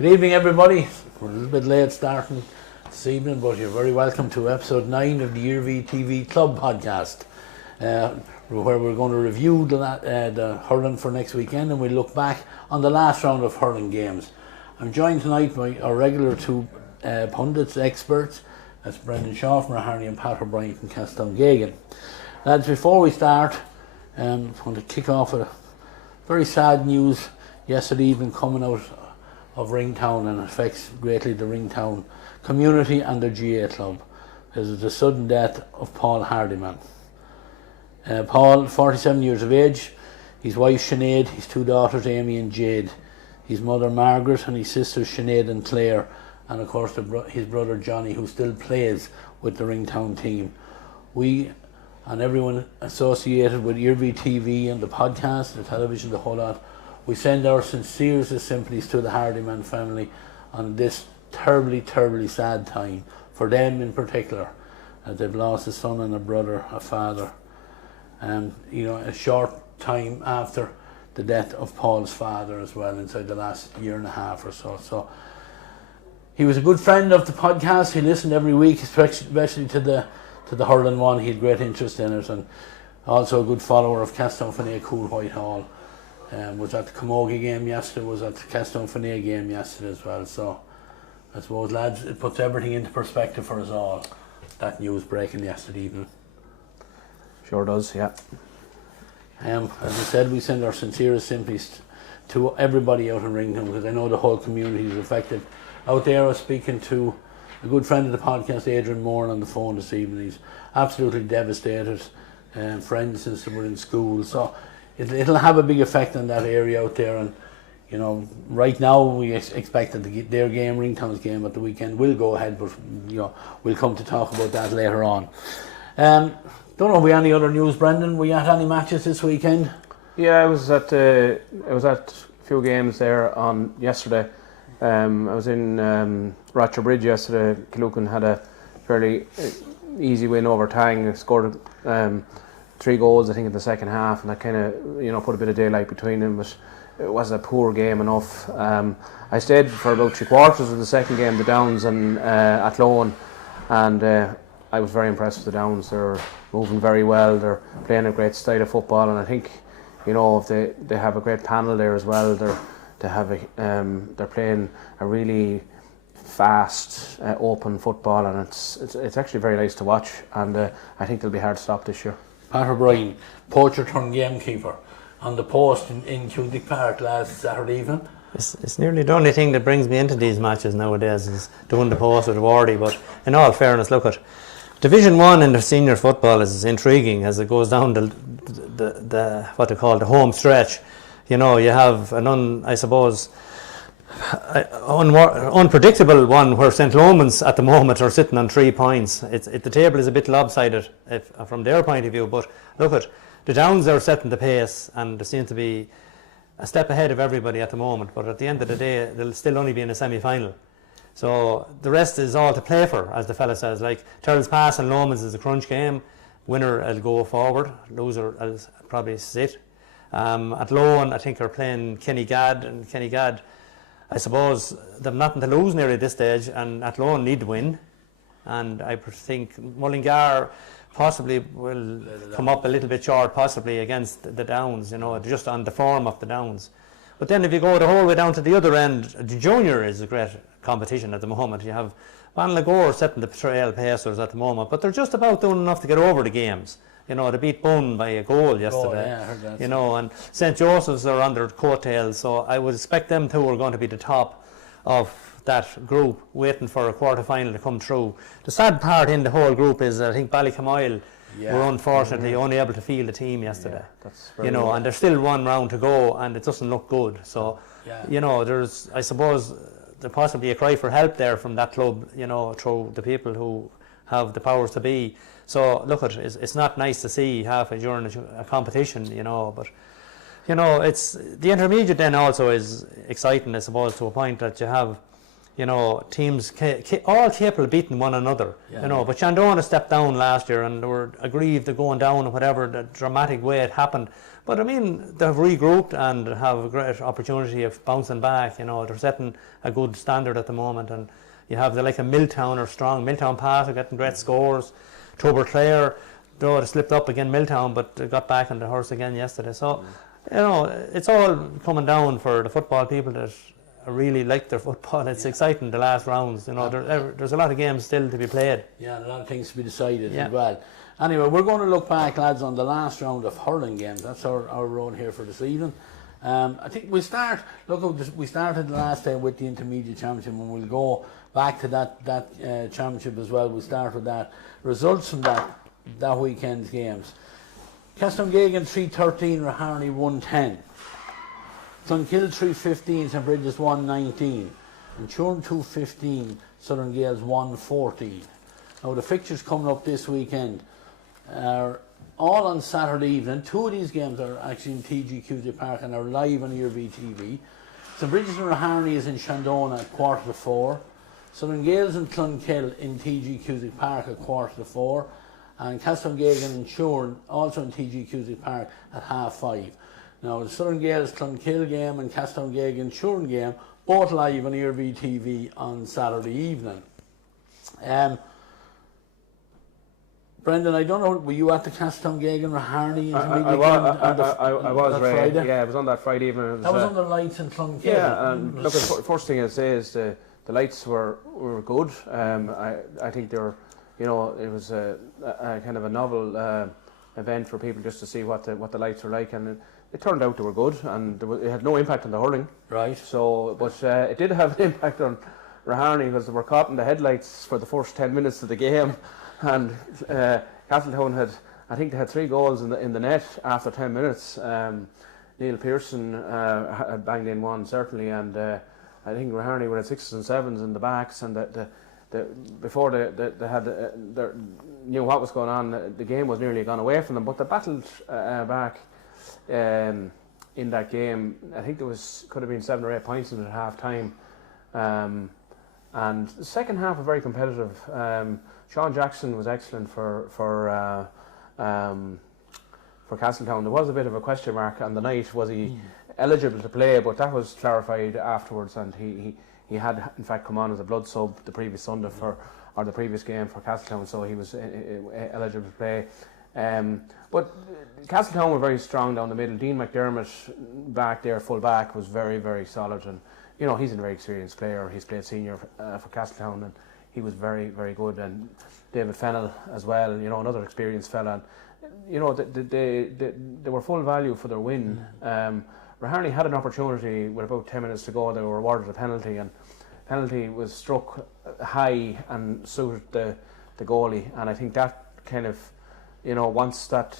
Good evening, everybody. We're a little bit late starting this evening, but you're very welcome to episode 9 of the Iarmhi TV Club podcast, where we're going to review the hurling for next weekend, and we'll look back on the last round of hurling games. I'm joined tonight by our regular two pundits, experts. That's Brendan Shaw from Raharney and Pat O'Brien from Castletown. Lads, before we start, I want to kick off with a very sad news yesterday evening coming out of Ringtown, and affects greatly the Ringtown community and their GA club. This is the sudden death of Paul Hardiman. Paul, 47 years of age, his wife Sinead, his two daughters Amy and Jade, his mother Margaret and his sisters Sinead and Claire, and of course his brother Johnny, who still plays with the Ringtown team. We and everyone associated with Iarmhi TV and the podcast, the television, the whole lot, we send our sincerest sympathies to the Hardiman family on this terribly, terribly sad time, for them in particular, as they've lost a son and a brother, a father, and a short time after the death of Paul's father as well, inside the last year and a half or so. So he was a good friend of the podcast. He listened every week, especially to the hurling one. He had great interest in it, and also a good follower of Castletown Cool Whitehall. Was at the Camogie game yesterday, was at the Castletown game yesterday as well. So I suppose, lads, it puts everything into perspective for us all, that news breaking yesterday evening. Sure does, yeah. As I said, we send our sincerest sympathies to everybody out in Ringtown, because I know the whole community is affected. Out there, I was speaking to a good friend of the podcast, Adrian Moore, on the phone this evening. He's absolutely devastated, friends since they were in school. So it'll have a big effect on that area out there, and right now we expect that their game, Ringtown's game at the weekend, will go ahead, but we'll come to talk about that later on. Don't know if we have any other news, Brendan. Were you at any matches this weekend? Yeah, I was at a few games there on yesterday. I was in Rocher Bridge yesterday. Clonkill had a fairly easy win over Tang. Scored 3 goals, I think, in the second half, and that kind of put a bit of daylight between them. But it was a poor game enough. I stayed for about 3/4 of the second game, the Downs and Athlone, and I was very impressed with the Downs. They're moving very well. They're playing a great style of football, and I think if they have a great panel there as well. They're playing a really fast, open football, and it's actually very nice to watch. And I think they'll be hard to stop this year. Pat O'Brien, poacher turned gamekeeper, on the post in Cudic Park last Saturday evening. It's nearly the only thing that brings me into these matches nowadays, is doing the post with Wardy. But in all fairness, look at Division 1 in the senior football is intriguing as it goes down the what they call the home stretch. You have an unpredictable one where St. Lomans at the moment are sitting on 3 points. The table is a bit lopsided from their point of view, but look at the Downs are setting the pace, and they seem to be a step ahead of everybody at the moment, but at the end of the day they'll still only be in a semi-final. So the rest is all to play for, as the fella says. Like Turtles Pass and Lomans is a crunch game. Winner will go forward, loser will probably sit. At Lone, I think, are playing Kennygad, and Kennygad, I suppose, they've nothing to lose nearly at this stage, and at Lone need to win. And I think Mullingar possibly will come up a little bit short, possibly against the Downs, just on the form of the Downs. But then if you go the whole way down to the other end, the junior is a great competition at the moment. You have Banlagore setting the trail pacers at the moment, but they're just about doing enough to get over the games. They beat Browne by a goal yesterday. I heard that. And St. Joseph's are on their coattails, so I would expect them two are going to be the top of that group, waiting for a quarter-final to come through. The sad part in the whole group is I think Ballycamoyle were unfortunately only able to field the team yesterday. And there's still one round to go, and it doesn't look good. So, there's, I suppose, there possibly a cry for help there from that club, through the people who have the powers to be. So look, it's not nice to see halfway during a competition, but it's the intermediate then also is exciting, I suppose, to a point that you have you know, teams all capable of beating one another, Yeah, you know. yeah. But Shandona stepped down last year and they were aggrieved of going down or whatever, the dramatic way it happened. But I mean, they've regrouped and have a great opportunity of bouncing back, you know. They're setting a good standard at the moment, and you have the like a Milltown or strong. Milltown Pass are getting great scores. Tober Clare, though they slipped up again Milltown, but they got back on the horse again yesterday. So, you know, it's all coming down for the football people that really like their football. It's exciting, the last rounds, you know. There's a lot of games still to be played. Yeah, and a lot of things to be decided as well. Anyway, we're going to look back, lads, on the last round of hurling games. That's our road here for this evening. I think we started the last time with the intermediate championship, and we'll go back to that championship as well. We'll start with that. Results from that weekend's games. Castletown 3-13, Raharney 1-10. Clonkill 3-15, St Bridges 1-19. And Turin 2-15, Southern Gaels 1-14. Now the fixtures coming up this weekend are all on Saturday evening. Two of these games are actually in TG Cusack Park and are live on Iarmhi TV. St Bridges and Raharney is in Shandona at 3:45. Southern Gaels and Clonkill in TG Cusack Park at 4:45. And Castletown and Turin also in TG Cusack Park at 5:30. Now the Southern Gaels Clonkill game and Castletown and Turin game both live on Iarmhi TV on Saturday evening. Brendan, I don't know, were you at the Castletown and Raharney? I was, Ray. Friday? Yeah, it was on that Friday evening. That was under lights in Clonkill. Yeah, and look, the first thing I'd say is the lights were good. I think they were, you know, it was a kind of a novel event for people just to see what the lights were like, and it turned out they were good, and it had no impact on the hurling. Right. So, but it did have an impact on Raharney because they were caught in the headlights for the first 10 minutes of the game. And Castletown they had 3 goals in the net after 10 minutes. Neil Pearson had banged in one certainly, and I think Raharney were at 6s and 7s in the backs, and before they had knew what was going on, the game was nearly gone away from them. But they battled back in that game. I think could have been 7 or 8 points in at half time, and the second half was very competitive. Sean Jackson was excellent for Castletown. There was a bit of a question mark on the night. Was he eligible to play? But that was clarified afterwards, and he had in fact come on as a blood sub the previous Sunday or the previous game for Castletown, so he was eligible to play. But Castletown were very strong down the middle. Dean McDermott back there, full back, was very, very solid, and you know, he's a very experienced player. He's played senior for Castletown, and he was very, very good. And David Fennell as well, you know, another experienced fella. And, you know, they were full value for their win. Raharney had an opportunity with about 10 minutes to go. They were awarded a penalty, and penalty was struck high and suited the goalie. And I think that kind of, you know, once that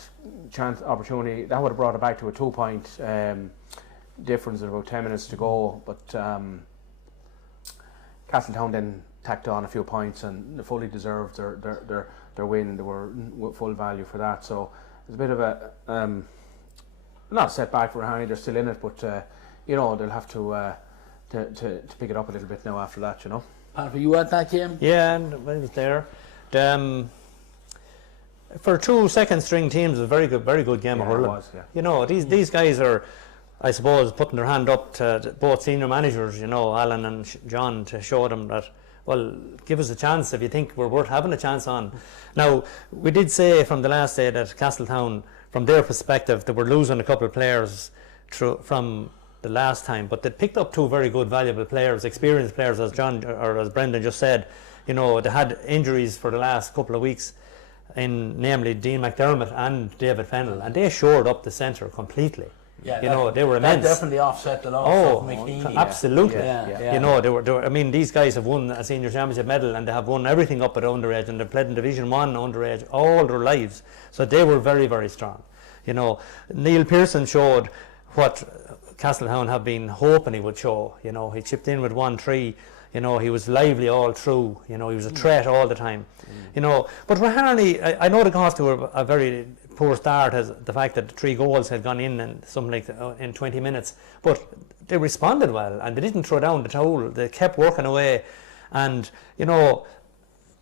opportunity, that would have brought it back to a 2-point difference at about 10 minutes to go. But Castletown then tacked on a few points and they fully deserved their win. They were full value for that. So it's a bit of a not a setback for Raharney. They're still in it, but you know, they'll have to pick it up a little bit now after that. You know. Pat, were you at that game? Yeah, and I was there. For 2 second string teams, it was a very good game of hurling. It was, yeah. You know, these guys are, I suppose, putting their hand up to both senior managers, you know, Alan and John, to show them that, well, give us a chance if you think we're worth having a chance on. Now, we did say from the last day that Castletown, from their perspective, they were losing a couple of players from the last time, but they picked up 2 very good, valuable players, experienced players, as John or as Brendan just said. You know, they had injuries for the last couple of weeks, namely Dean McDermott and David Fennell, and they shored up the centre completely. Yeah, you know, they were immense. That definitely offset the loss of McKeaney. Absolutely. Yeah. You know, they were. I mean, these guys have won a senior championship medal, and they have won everything up at underage, and they've played in Division 1 underage all their lives. So they were very, very strong. You know, Neil Pearson showed what Castletown have been hoping he would show. You know, he chipped in with 1-3. You know, he was lively all through. You know, he was a threat all the time. You know, but Raharney, I know the cost to a very poor start as the fact that 3 goals had gone in and something like in 20 minutes. But they responded well, and they didn't throw down the towel. They kept working away, and you know,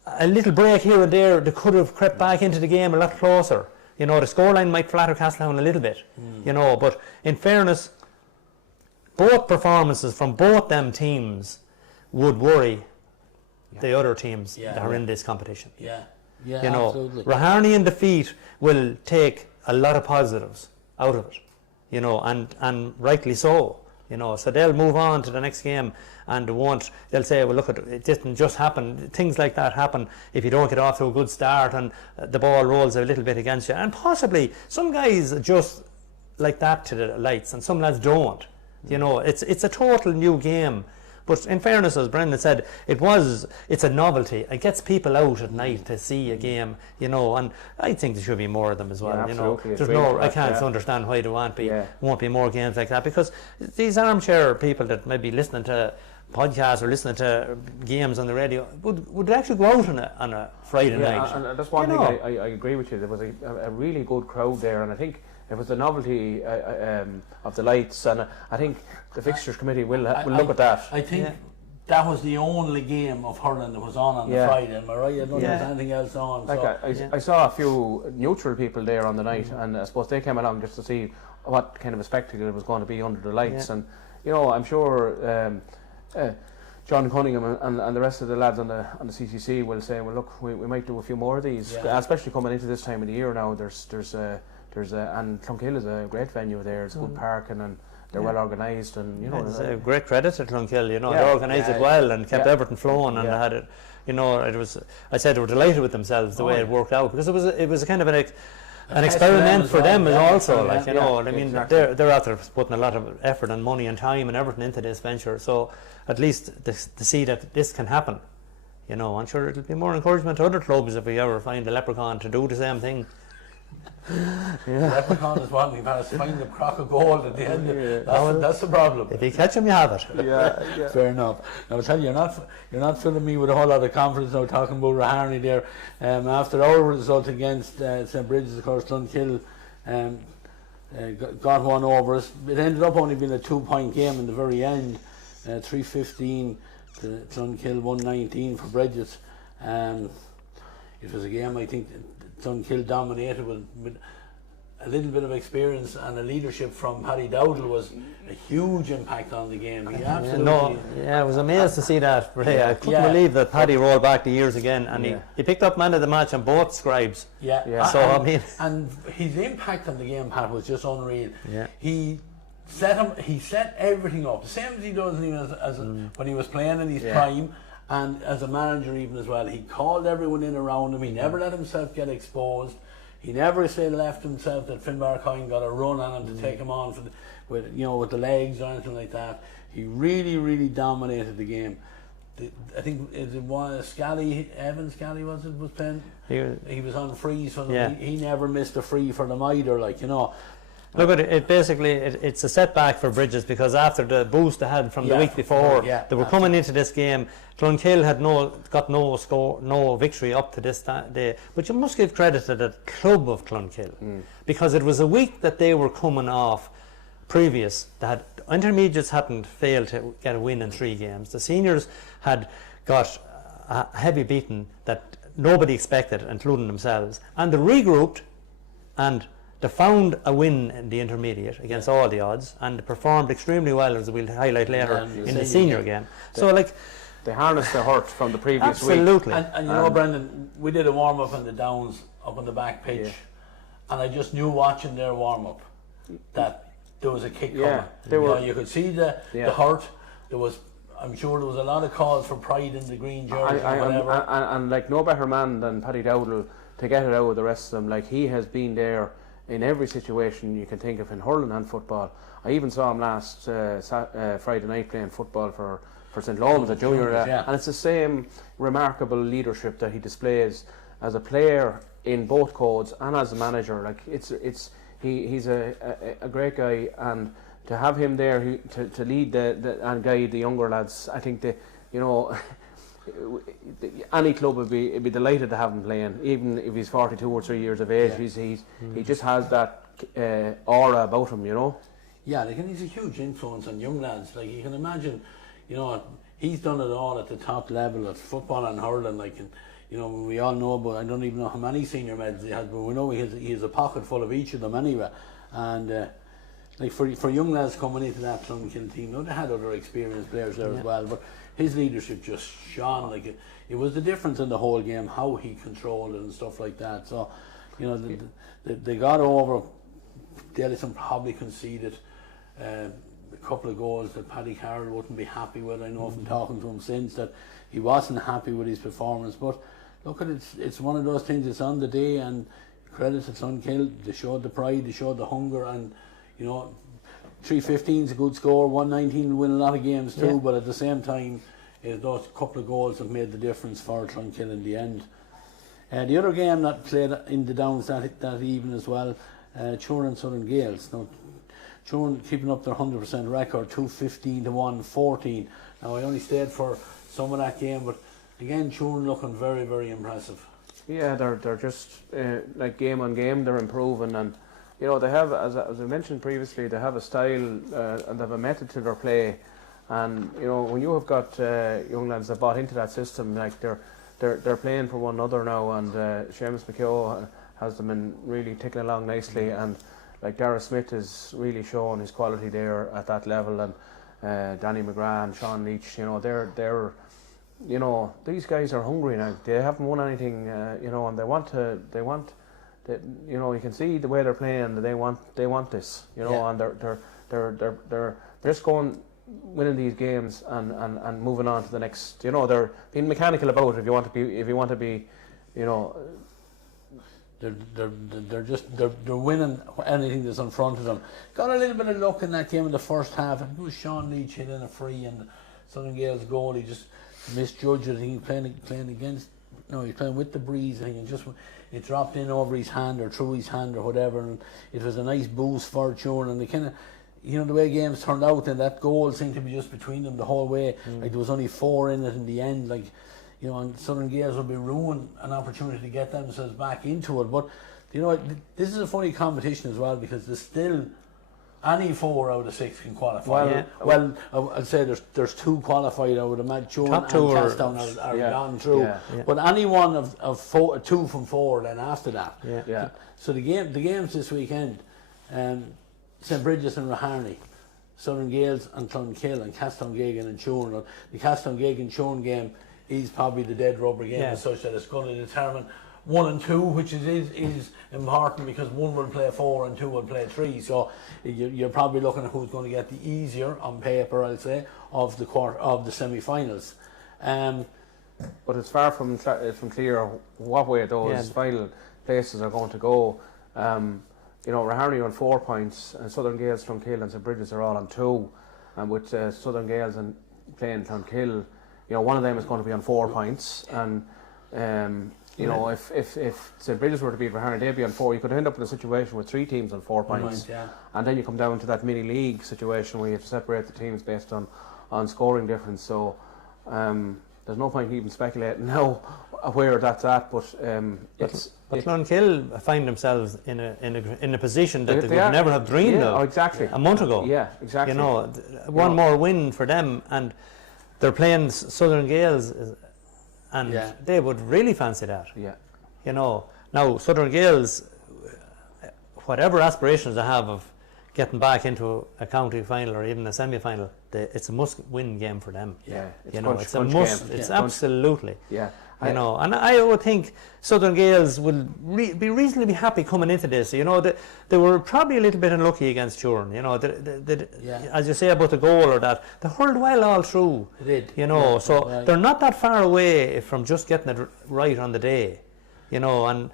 a little break here and there, they could have crept back into the game a lot closer. You know, the scoreline might flatter Castletown a little bit, you know, but in fairness, both performances from both them teams would worry the other teams that are in this competition. Yeah, you know, absolutely. Raharney in defeat will take a lot of positives out of it, you know, and rightly so, you know, so they'll move on to the next game, and they'll say, well, look, it didn't just happen. Things like that happen if you don't get off to a good start and the ball rolls a little bit against you, and possibly some guys adjust like that to the lights and some lads don't. You know, it's a total new game. But in fairness, as Brendan said, it's a novelty. It gets people out at night to see a game, you know, and I think there should be more of them as well. Yeah, you know, absolutely. I can't understand why there won't be more games like that, because these armchair people that may be listening to podcasts or listening to games on the radio would actually go out on a Friday night. And that's one thing I agree with you. There was a really good crowd there, and I think it was the novelty of the lights, and I think the fixtures committee will look at that. I think that was the only game of hurling that was on the Friday. Am I right? I don't think there's anything else on. Like I saw a few neutral people there on the night, and I suppose they came along just to see what kind of a spectacle it was going to be under the lights. And you know, I'm sure John Cunningham and the rest of the lads on the CCC will say, well, look, we might do a few more of these, especially coming into this time of the year now. And Clonkill is a great venue there. It's a good parking, and they're well organised, and you know, it's a great credit to Clonkill. You know, they organised it well and kept everything flowing, and had it. You know, I said they were delighted with themselves the way it worked out, because it was a kind of an experiment for them also. Like, you know, I mean, they're out there putting a lot of effort and money and time and everything into this venture. So at least to see that this can happen, you know, I'm sure it'll be more encouragement to other clubs if we ever find a leprechaun to do the same thing. Leprechaun is one. We've had to find the crock of gold at the end. That's the problem. If you catch him, you have it. Fair enough. Now, I tell you, you're not filling me with a whole lot of confidence now talking about Raharney there. After our result against St. Bridges, of course, Clonkill got one over us. It ended up only being a 2-point game in the very end. 3-15 to Clonkill, 1-19 for Bridges. It was a game, I think, Clonkill dominated with a little bit of experience, and a leadership from Paddy Dowdle was a huge impact on the game. He absolutely... I was amazed to see that. I couldn't believe that Paddy rolled back the years again, and he picked up man of the match on both scribes. So and his impact on the game, Pat, was just unreal. He set everything up, the same as he does as when he was playing in his prime. And as a manager even as well, he called everyone in around him. He never let himself get exposed. He never left himself that Finbar Coyne got a run on him to take him on with the legs or anything like that. He really, really dominated the game. I think it was Evan Scally was playing. He was on free, so he never missed a free for them either. Like, you know. Look at it. Basically, it's a setback for Bridges, because after the boost they had from the week before, they were coming into this game. Clonkill had got no victory up to this day. But you must give credit to the club of Clonkill, because it was a week that they were coming off previous. That intermediates hadn't failed to get a win in 3 games. The seniors had got a heavy beating that nobody expected, including themselves, and they regrouped and they found a win in the intermediate against all the odds, and they performed extremely well, as we'll highlight later in the senior game. So, like, they harnessed the hurt from the previous week. Absolutely. And you know, Brendan, we did a warm up on the Downs up on the back pitch, and I just knew watching their warm up that there was a kick coming. You could see the hurt. I'm sure there was a lot of calls for pride in the green jersey and whatever. And like, no better man than Paddy Dowdle to get it out with the rest of them. Like, he has been there in every situation you can think of in hurling and football. I even saw him last Friday night playing football for St. Lomas, a junior, and it's the same remarkable leadership that he displays as a player in both codes and as a manager. Like, he's a great guy, and to have him there to lead and guide the younger lads, I think any club would be delighted to have him playing, even if he's 42 or 3 years of age. He just has that aura about him, you know. Yeah, like, and he's a huge influence on young lads. Like, you can imagine, you know, he's done it all at the top level of football and hurling. Like, and, you know, we all know about, I don't even know how many senior medals he has, but we know he has a pocket full of each of them anyway. And like for young lads coming into that Clonkill team, you know, they had other experienced players there as well, but his leadership just shone. Like, it was the difference in the whole game, how he controlled it and stuff like that. So, you know, they got over. Dellison probably conceded a couple of goals that Paddy Carroll wouldn't be happy with. I know from talking to him since that he wasn't happy with his performance, but look, it's one of those things. It's on the day, and credit to Clonkill. They showed the pride, they showed the hunger, and you know, 315 is a good score. 119 will win a lot of games too, but at the same time, those couple of goals have made the difference for Clonkill in the end. The other game that played in the Downs that evening as well, Turin and Southern Gaels. Now, Turin keeping up their 100% record, 215 to 114. Now, I only stayed for some of that game, but again, Turin looking very, very impressive. Yeah, they're just like game on game, they're improving, and you know, they have, as I mentioned previously, they have a style and they have a method to their play. And you know, when you have got young lads that bought into that system, like they're playing for one another now, and Seamus McKeough has them in really ticking along nicely, and like Dara Smith is really showing his quality there at that level, and Danny McGrath and Sean Leach, you know, they're you know, these guys are hungry now. They haven't won anything, you know, and they want, you know, you can see the way they're playing that they want this, you know, and they're just going, winning these games and moving on to the next. You know, they're being mechanical about it. If you want to be, you know, they're winning anything that's in front of them. Got a little bit of luck in that game in the first half. I think it was Sean Leach hit in a free, and Southern Gaels goal, he just misjudged it. I think he was playing against. No, he was playing with the breeze. I think it dropped in over his hand or through his hand or whatever, and it was a nice boost for Turin. And they kind of, you know, the way games turned out, and that goal seemed to be just between them the whole way. Like, there was only 4 in it in the end. Like, you know, and Southern Gaels will be ruining an opportunity to get themselves back into it. But you know, this is a funny competition as well, because there's still any 4 out of 6 can qualify. Well, I'd say there's 2 qualified. I would imagine Turin and Castletown are gone through. But any one of 4, 2 from 4 then after that. So the games this weekend, St Bridges and Raharney, Southern Gaels and Clonkill, and Castletown and Turin. The Castletown and Turin game is probably the dead rubber game, as such that it's going to determine 1 and 2, which is important, because 1 will play 4 and 2 will play 3. So you're probably looking at who's going to get the easier, on paper, I'll say, of the semi-finals. But it's far from clear what way those final places are going to go. You know, Raharney on 4 points, and Southern Gaels, Clonkill and St Bridges are all on 2, and with Southern Gaels and playing Clonkill, you know, one of them is going to be on 4 points, and you know, if St Bridges were to beat Raharney, they'd be on 4. You could end up in a situation with 3 teams on 4 points, and then you come down to that mini league situation where you have to separate the teams based on scoring difference. So there's no point even speculating now where that's at, but Clonkill find themselves in a position that they would never have dreamed of a month ago. Yeah, exactly. You know, one more win for them, and they're playing Southern Gaels, and they would really fancy that. Yeah. You know, now Southern Gaels, whatever aspirations they have of getting back into a county final or even a semi-final, it's a must-win game for them. Yeah, you know, it's a must. Game. It's absolutely. Yeah. You know, and I would think Southern Gaels will be reasonably happy coming into this. You know, they were probably a little bit unlucky against Turin. You know, as you say about the goal or that, they hurled well all through. They did. You know, so they're not that far away from just getting it right on the day. You know, and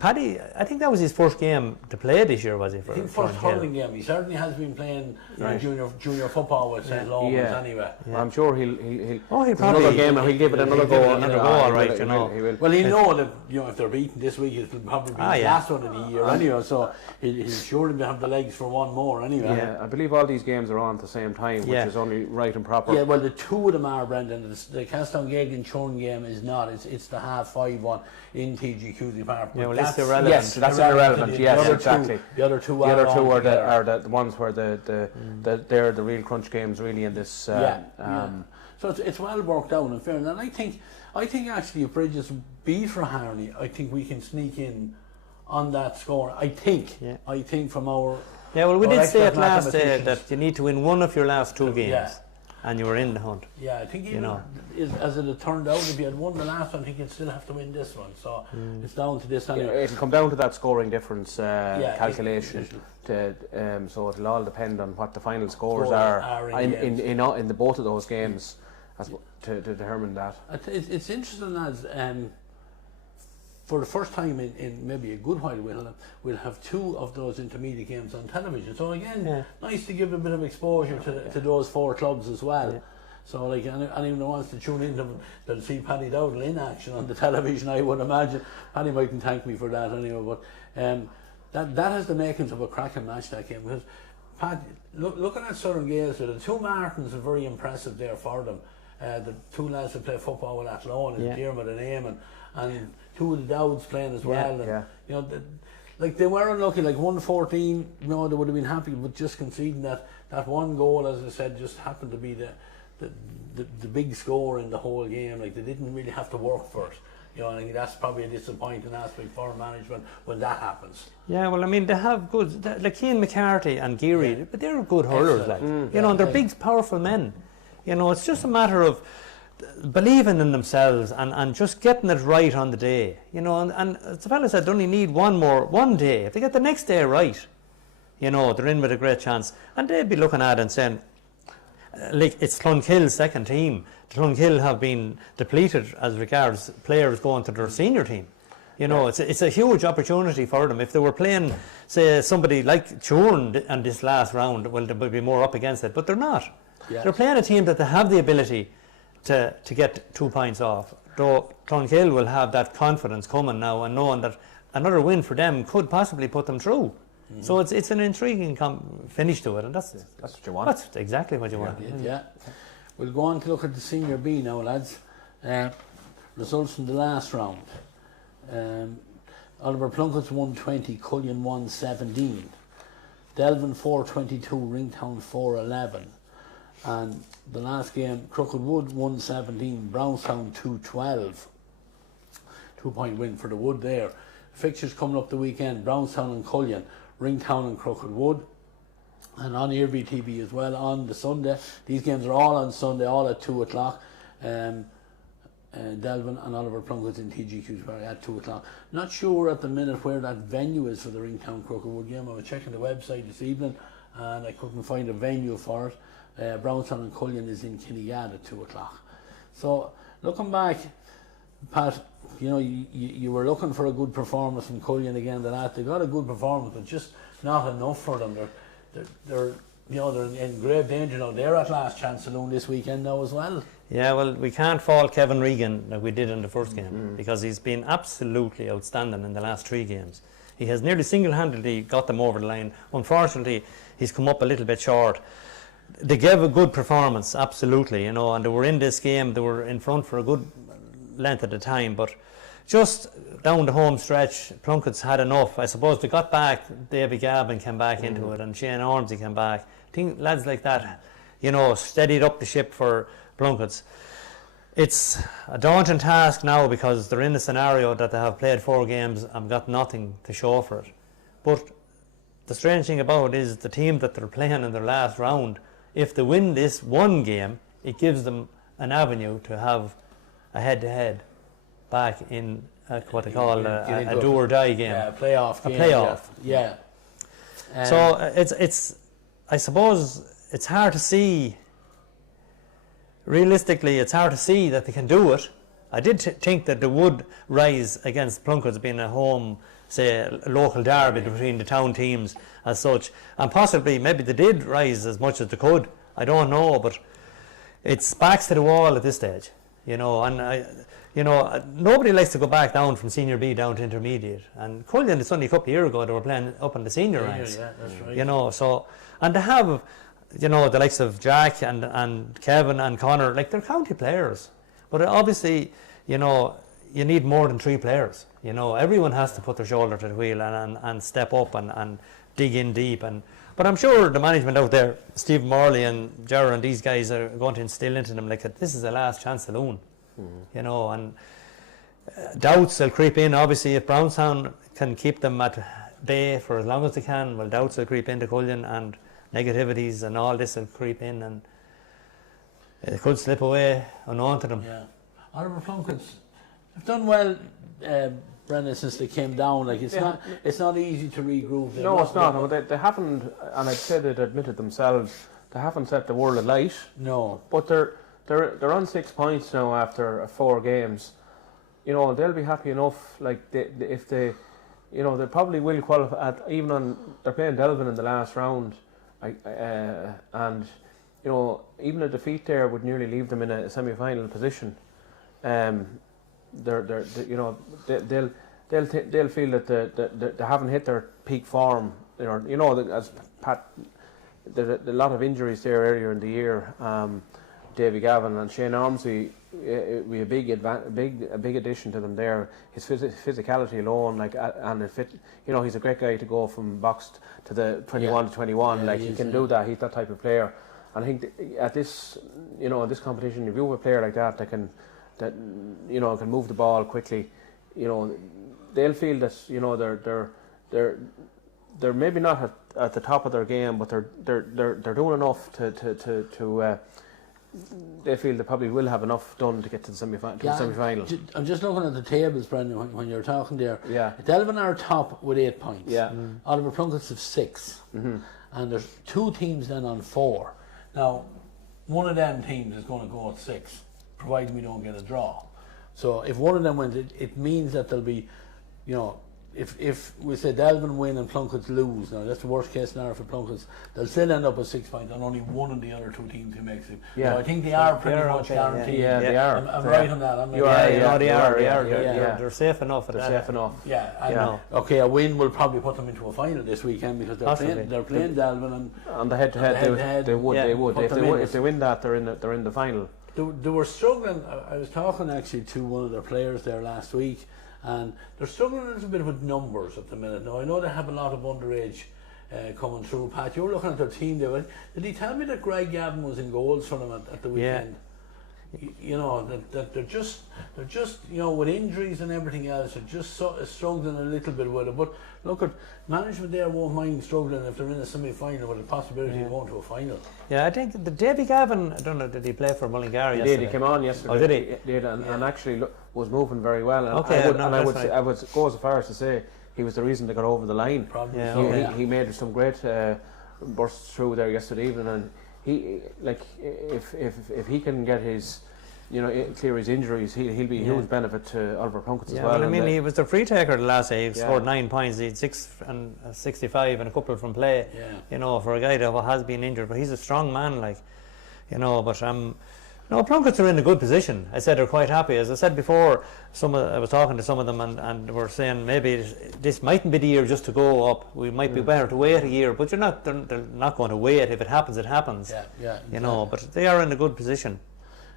Paddy, I think that was his first game to play this year, was he? I think first hurling game. He certainly has been playing junior football with St. Lawrence anyway. Well, I'm sure he'll probably another game, and he'll give it another go. All right, you know. He will. Well, he'll know that, you know, if they're beaten this week, it'll probably be the last one of the year anyway. So he'll surely have the legs for one more anyway. Yeah, I believe all these games are on at the same time, which is only right and proper. Yeah, well, the 2 of them are, Brendan. The Castletown and Turin game is not. It's the 5:30 one in TV. TG Park. Yeah, well, it's irrelevant. Yes, that's irrelevant. Yes, exactly. The other two are the ones where they're the real crunch games really in this. So it's well worked out in fairness. And I think actually if Bridges beat Raharney, I think we can sneak in on that score. I think from our... Yeah, well, we did say it last day that you need to win one of your last 2 games, and you were in the hunt. Yeah, I think even as it had turned out, if you had won the last one, I think you'd still have to win this one. So it's down to this. Anyway. It'll come down to that sgoring difference calculation. So it'll all depend on what the final scores are in the both of those games to determine that. It's interesting, lads. For the first time in maybe a good while, we'll have 2 of those intermediate games on television. So again, nice to give a bit of exposure to those 4 clubs as well. Yeah. So like anyone who wants to tune in, they'll see Paddy Dowdle in action on the television. I would imagine Paddy mightn't thank me for that anyway. But that has the makings of a cracking match, that game, because Paddy, looking at Southern Gaels, the 2 Martins are very impressive there for them. The 2 lads that play football with Athlone, Iarmhi and Eamon, and 2 of the Dowds playing as well. You know, like they were unlucky, like 114, they would have been happy with just conceding that 1 goal, as I said, just happened to be the big score in the whole game. Like they didn't really have to work for it. And I think that's probably a disappointing aspect for management when that happens. Yeah, well, I mean, they have good, like Cian McCarthy and Geary, but they're good hurlers, and they're big, powerful men. It's just a matter of believing in themselves and just getting it right on the day. And as the fellow said, they only need one day. If they get the next day right, they're in with a great chance. And they'd be looking at it and saying, like, it's Clonkill's second team. Clonkill have been depleted as regards players going to their senior team. It's a huge opportunity for them. If they were playing, say, somebody like Turin in this last round, well, they would be more up against it, but they're not. They're playing a team that they have the ability to get 2 points off. Though Clonkill will have that confidence coming now and knowing that another win for them could possibly put them through. So it's an intriguing finish to it, and that's what you want. That's exactly what you want. Yeah. We'll go on to look at the Senior B now, lads. Results from the last round. Oliver Plunkett's 120, Cullion 117, Delvin 422, Ringtown 411. And the last game, Crookedwood 117, Brownstown 212. 2-point win for the Wood there. Fixtures coming up the weekend, Brownstown and Cullion, Ringtown and Crookedwood. And on Iarmhi TV as well on the Sunday. These games are all on Sunday, all at 2 o'clock. Delvin and Oliver Plunkett's in TGQ's at 2 o'clock. Not sure at the minute where that venue is for the Ringtown Crookedwood game. I was checking the website this evening and I couldn't find a venue for it. Brownstown and Cullion is in Kinnegad at 2 o'clock. So looking back, Pat, you were looking for a good performance from Cullion again. They got a good performance, but just not enough for them. They're in grave danger now. They're at last chance saloon this weekend now as well. Yeah, well, we can't fault Kevin Regan like we did in the first game because he's been absolutely outstanding in the last 3 games. He has nearly single-handedly got them over the line. Unfortunately, he's come up a little bit short. They gave a good performance, absolutely, and they were in this game. They were in front for a good length of the time, but just down the home stretch, Plunkett's had enough. I suppose they got back. Davy Gavin came back into it, and Shane Ormsey came back. I think lads like that, steadied up the ship for Plunkett's. It's a daunting task now because they're in a scenario that they have played 4 games and got nothing to show for it. But the strange thing about it is the team that they're playing in their last round, if they win this one game, it gives them an avenue to have a head-to-head back in what they call a do or die game. Yeah, a playoff. A playoff. Yeah. So it's I suppose it's hard to see. Realistically, it's hard to see that they can do it. I did think that they would rise against Plunkett's being a home, say, a local derby between the town teams as such, and possibly maybe they did rise as much as they could. I don't know, but it's backs to the wall at this stage, and nobody likes to go back down from Senior B down to intermediate. And Cullion, it's only a couple of years ago they were playing up in the senior ranks. Yeah, that's right. So and they have, the likes of Jack and Kevin and Connor, like they're county players. But obviously, you need more than 3 players. You know, everyone has to put their shoulder to the wheel and step up and dig in deep. But I'm sure the management out there, Steve Morley and Gerard and these guys are going to instill into them like that this is the last chance alone. You know, and doubts will creep in. Obviously, if Brownstown can keep them at bay for as long as they can, well, doubts will creep into Cullen and negativities and all this will creep in and it could slip away unknown to them. Yeah. Oliver Plunkett's have done well, Brendan, since they came down. Like it's not easy to regroup. No, it's not. No, they haven't, and I'd say they'd admitted themselves, they haven't set the world alight. No. But they're on 6 points now after 4 games. You know, they'll be happy enough. Like if they, you know, they probably will qualify. Even on they're playing Delvin in the last round, and you know, even a defeat there would nearly leave them in a semi-final position. They'll feel that they haven't hit their peak form. You know, as Pat, there a lot of injuries there earlier in the year. Davy Gavin and Shane Iarmhi will be a big addition to them there. His physicality alone, he's a great guy to go from box to the 21 to 21. Like he can do that. He's that type of player. And I think at this, you know, this competition, if you have a player like that can move the ball quickly, you know, they'll feel that, you know, they're maybe not at the top of their game, but they're doing enough to they feel they probably will have enough done to get to the semi-final. I'm just looking at the tables, Brendan, when you're talking there. Yeah. Delvin are top with 8 points. Yeah. Oliver Plunkett's have 6. Mm-hmm. And there's 2 teams then on 4. Now, one of them teams is going to go at 6, provided we don't get a draw. So if one of them wins, it means that there'll be, you know, if we say Delvin win and Plunkett's lose, now that's the worst case scenario for Plunkett's, they'll still end up with 6 points and only one of the other 2 teams who makes it. Yeah. So I think they are pretty much guaranteed. Yeah, they are. I'm right on that. They are. They're safe enough. They're safe enough. Yeah. Okay, a win will probably put them into a final this weekend because they're playing Delvin and on the head-to-head. They would. If they win that, they're in the final. They were struggling. I was talking actually to one of their players there last week, and they're struggling a little bit with numbers at the minute. Now I know they have a lot of underage coming through. Pat, you were looking at their team there. Did he tell me that Greg Gavin was in goals for them at the weekend? You know that they're just you know, with injuries and everything else, they're just struggling a little bit with it. But look, at management there won't mind struggling if they're in a semi-final with the possibility of going to a final. Yeah, I think the Davy Gavin, I don't know, did he play for Mullingar yesterday? He did. He came on yesterday. Oh, did he? He did, and actually was moving very well. And okay, I would go as far as to say he was the reason they got over the line. Probably. He made some great bursts through there yesterday evening, and he, like, if he can get his, you know, clear his injuries, he'll be a huge benefit to Oliver Plunkett as well. Well, I mean, he was the free taker the last day. He scored 9 points. He had 6 and 65 and a couple from play. Yeah. You know, for a guy that has been injured, but he's a strong man, like, you know. But no, Plunkett's are in a good position. I said they're quite happy. As I said before, I was talking to some of them and were saying maybe this mightn't be the year just to go up. We might be better to wait a year, but they're not going to wait. If it happens, it happens. Yeah. You know, but they are in a good position.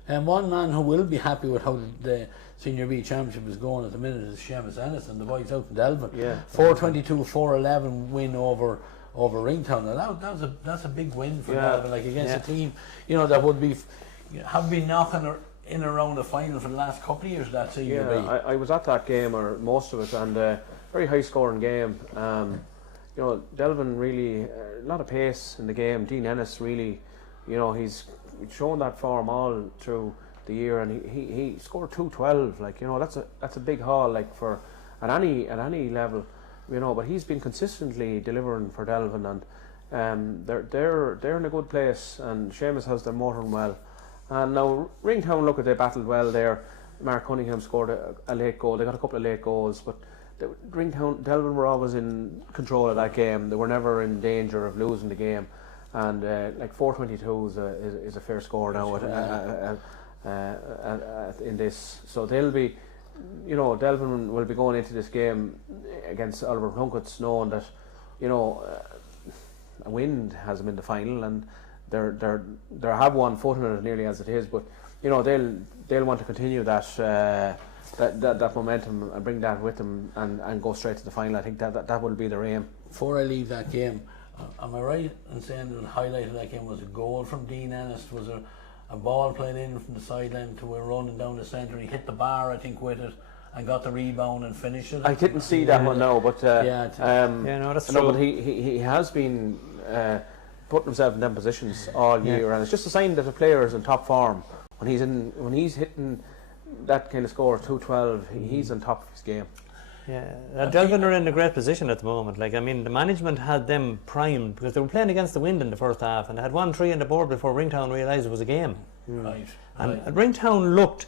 And one man who will be happy with how the Senior B Championship is going at the minute is Seamus Ennis and the boys out in Delvin. 4-22-4-11 win over Ringtown. Now that's a big win for Delvin, like against a team, you know, that would be have been knocking in around the final for the last couple of years. That Senior B. I was at that game, or most of it, and very high scoring game. You know, Delvin really a lot of pace in the game. Dean Ennis really, you know, he's shown that form all through the year, and he scored 212. Like, you know, that's a big haul, like, for at any level, you know. But he's been consistently delivering for Delvin, and they're in a good place, and Seamus has their motoring well. And now Ringtown, look, they battled well there. Mark Cunningham scored a late goal. They got a couple of late goals, but Delvin were always in control of that game. They were never in danger of losing the game. And like 422 is a fair score now in this. So they'll be, you know, Delvin will be going into this game against Oliver Plunkett's knowing that, you know, a win has them in the final, and they have 1 foot in it nearly as it is. But, you know, they'll want to continue that that momentum and bring that with them and go straight to the final. I think that will be their aim. Before I leave that game, am I right in saying that the highlight of that game was a goal from Dean Ennis? Was a ball played in from the sideline to a running down the centre? He hit the bar, I think, with it and got the rebound and finished it. I didn't see that one now, but that's true. But he has been putting himself in them positions all year, and it's just a sign that a player is in top form when he's hitting that kind of score, 212. He's on top of his game. Yeah, Delvin are in a great position at the moment. Like, I mean, the management had them primed because they were playing against the wind in the first half, and they had 1-3 on the board before Ringtown realised it was a game. Right. And Ringtown looked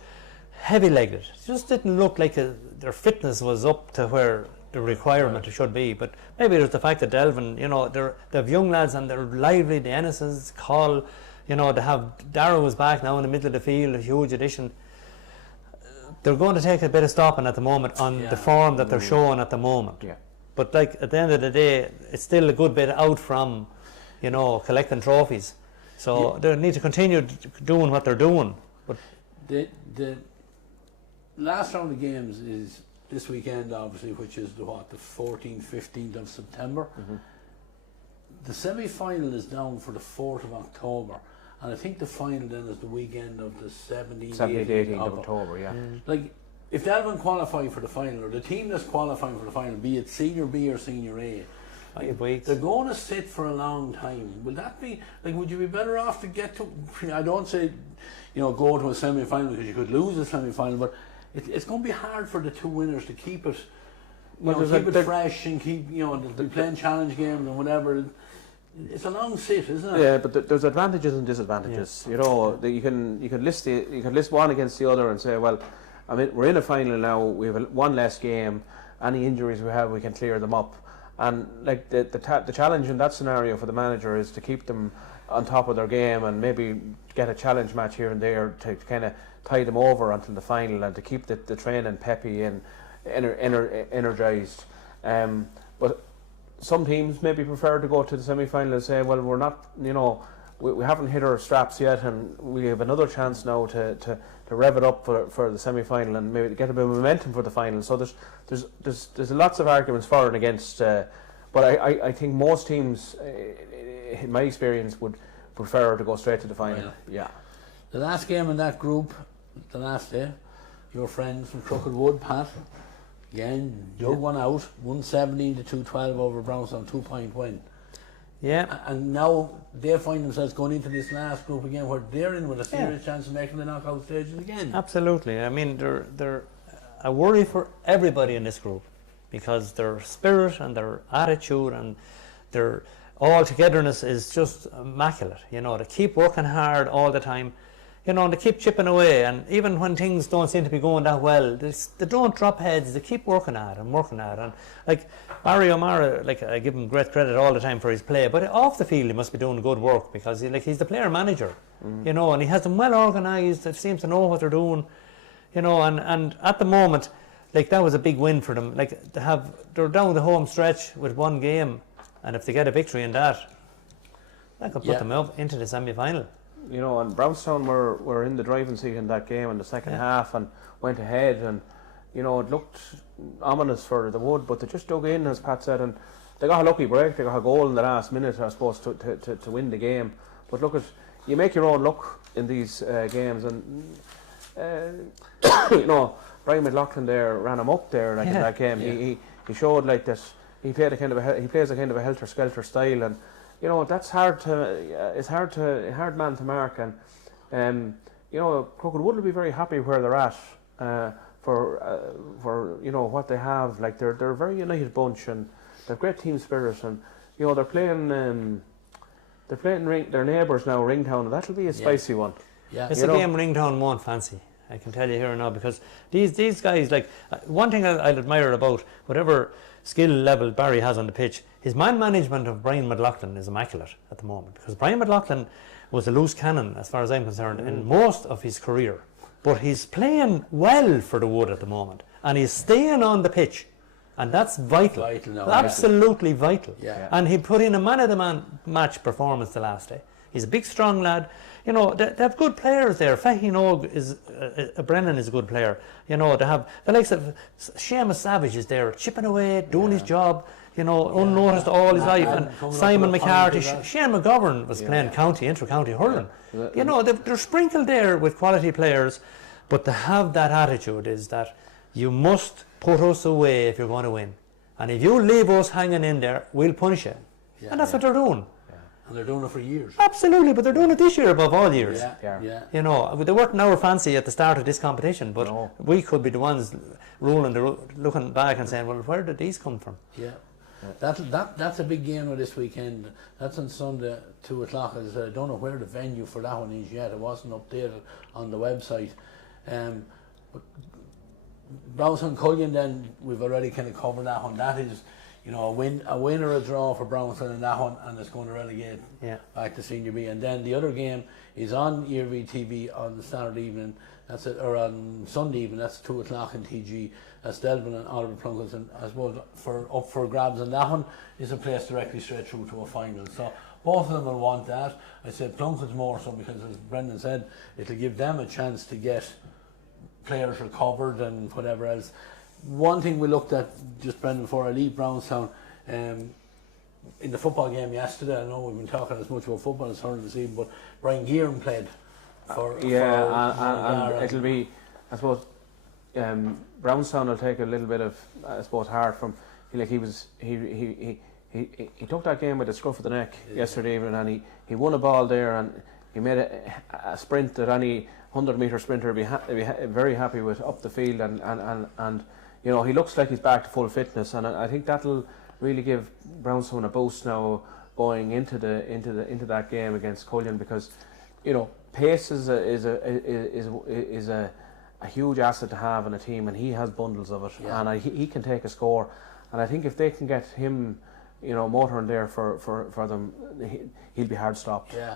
heavy-legged. It just didn't look like their fitness was up to where the requirement should be. But maybe it was the fact that Delvin, they have young lads and they're lively. The Ennis's, Call, they have Darrow was back now in the middle of the field, a huge addition. They're going to take a bit of stopping at the moment on the form that they're showing at the moment. Yeah. But like at the end of the day, it's still a good bit out from, collecting trophies. So they need to continue doing what they're doing. But the last round of games is this weekend, obviously, which is the 14th, 15th of September. Mm-hmm. The semi-final is down for the 4th of October. And I think the final then is the weekend of the 17th, 18th of October, yeah. Like, if Delvin qualify for the final, or the team that's qualifying for the final, be it Senior B or Senior A, 5 weeks. They're going to sit for a long time. Will that be, would you be better off to get to, I don't say, go to a semi-final because you could lose a semi-final, but it's going to be hard for the two winners to keep it, keep it fresh and keep, they're playing challenge games and whatever. It's a long sit, isn't it? Yeah, but there's advantages and disadvantages. Yeah. You can list one against the other and say, well, I mean, we're in a final now. We have one less game. Any injuries we have, we can clear them up. And like the challenge in that scenario for the manager is to keep them on top of their game and maybe get a challenge match here and there to kind of tie them over until the final and to keep the training peppy and energised. But some teams maybe prefer to go to the semi-final and say, well, we're not, we haven't hit our straps yet and we have another chance now to rev it up for the semi-final and maybe get a bit of momentum for the final. So there's lots of arguments for and against, but I think most teams, in my experience, would prefer to go straight to the final. Well, yeah. The last game in that group, the last day, your friends from Crooked Pat, again, dug one out, 117 to 212 over Browne on 2-point win. Yeah. And now they find themselves going into this last group again where they're in with a serious chance of making the knockout stages again. Absolutely. I mean, they're a worry for everybody in this group because their spirit and their attitude and their all togetherness is just immaculate. They keep working hard all the time. And they keep chipping away, and even when things don't seem to be going that well, they don't drop heads. They keep working at it, and like Barry O'Mara, I give him great credit all the time for his play, but off the field he must be doing good work because he's the player manager, and he has them well organised. They seems to know what they're doing, and at the moment, that was a big win for them. They're down the home stretch with one game, and if they get a victory in that could put them up into the semi-final. And Brownstown were in the driving seat in that game in the second half and went ahead and, it looked ominous for the Wood, but they just dug in, as Pat said, and they got a lucky break. They got a goal in the last minute, I suppose, to win the game. But look, you make your own luck in these games, and, Brian McLaughlin there ran him up there in that game. Yeah. He showed that he plays a kind of a helter-skelter style, and that's hard man to mark, and Crooked Wood will be very happy where they're at for what they have. They're a very united bunch and they've great team spirit, and they're playing their neighbours now, Ringtown, and that'll be a spicy one. Yeah, it's a game Ringtown won't fancy. I can tell you here now, because these guys, one thing I'll admire about whatever skill level Barry has on the pitch, his man management of Brian McLaughlin is immaculate at the moment, because Brian McLaughlin was a loose cannon as far as I'm concerned in most of his career, but he's playing well for the Wood at the moment and he's staying on the pitch, and that's vital, absolutely vital. And he put in a man of the match performance the last day. He's a big, strong lad. You know, they have good players there. Faheen Og is, Brennan is a good player. You know, they have the likes of Seamus Savage is there, chipping away, doing his job. You know, unnoticed all his life. And Simon McCarthy, Shane McGovern was playing county, inter-county hurling. You know, they're sprinkled there with quality players, but to have that attitude is that you must put us away if you're going to win. And if you leave us hanging in there, we'll punish you. And that's what they're doing. And they're doing it for years. Absolutely, but they're doing it this year above all years. Yeah. You know, they weren't in our fancy at the start of this competition, but we could be the ones looking back and saying, well, where did these come from? Yeah. That's a big game this weekend. That's on Sunday, 2 o'clock. As I said, I don't know where the venue for that one is yet. It wasn't updated on the website. Browne and Cullion, then we've already kind of covered that one. That is, you know, a win or a draw for Browne in that one, and it's going to relegate back to Senior B. And then the other game is on Iarmhi TV on the Saturday evening. That's it, or on Sunday evening. That's 2 o'clock in TG. That's Delvin and Oliver Plunkett, and I suppose up for grabs. And that one is a place directly straight through to a final. So both of them will want that. I said Plunkett's more so because, as Brendan said, it'll give them a chance to get players recovered and whatever else. One thing we looked at, just Brendan, before I leave Brownstown, in the football game yesterday, I know we've been talking as much about football as hurling this evening, but Brian Gearan played for and it'll be, I suppose, Brownstown will take a little bit of, I suppose, heart from, he took that game with the scruff of the neck yesterday evening, and he won a ball there, and he made a sprint that any 100-metre sprinter would be very happy with up the field, and you know, he looks like he's back to full fitness, and I think that'll really give Brownstown a boost now going into that game against Cullion, because, you know, pace is a huge asset to have in a team, and he has bundles of it, and he can take a score, and I think if they can get him, you know, motoring there for them, he'll be hard stopped. Yeah.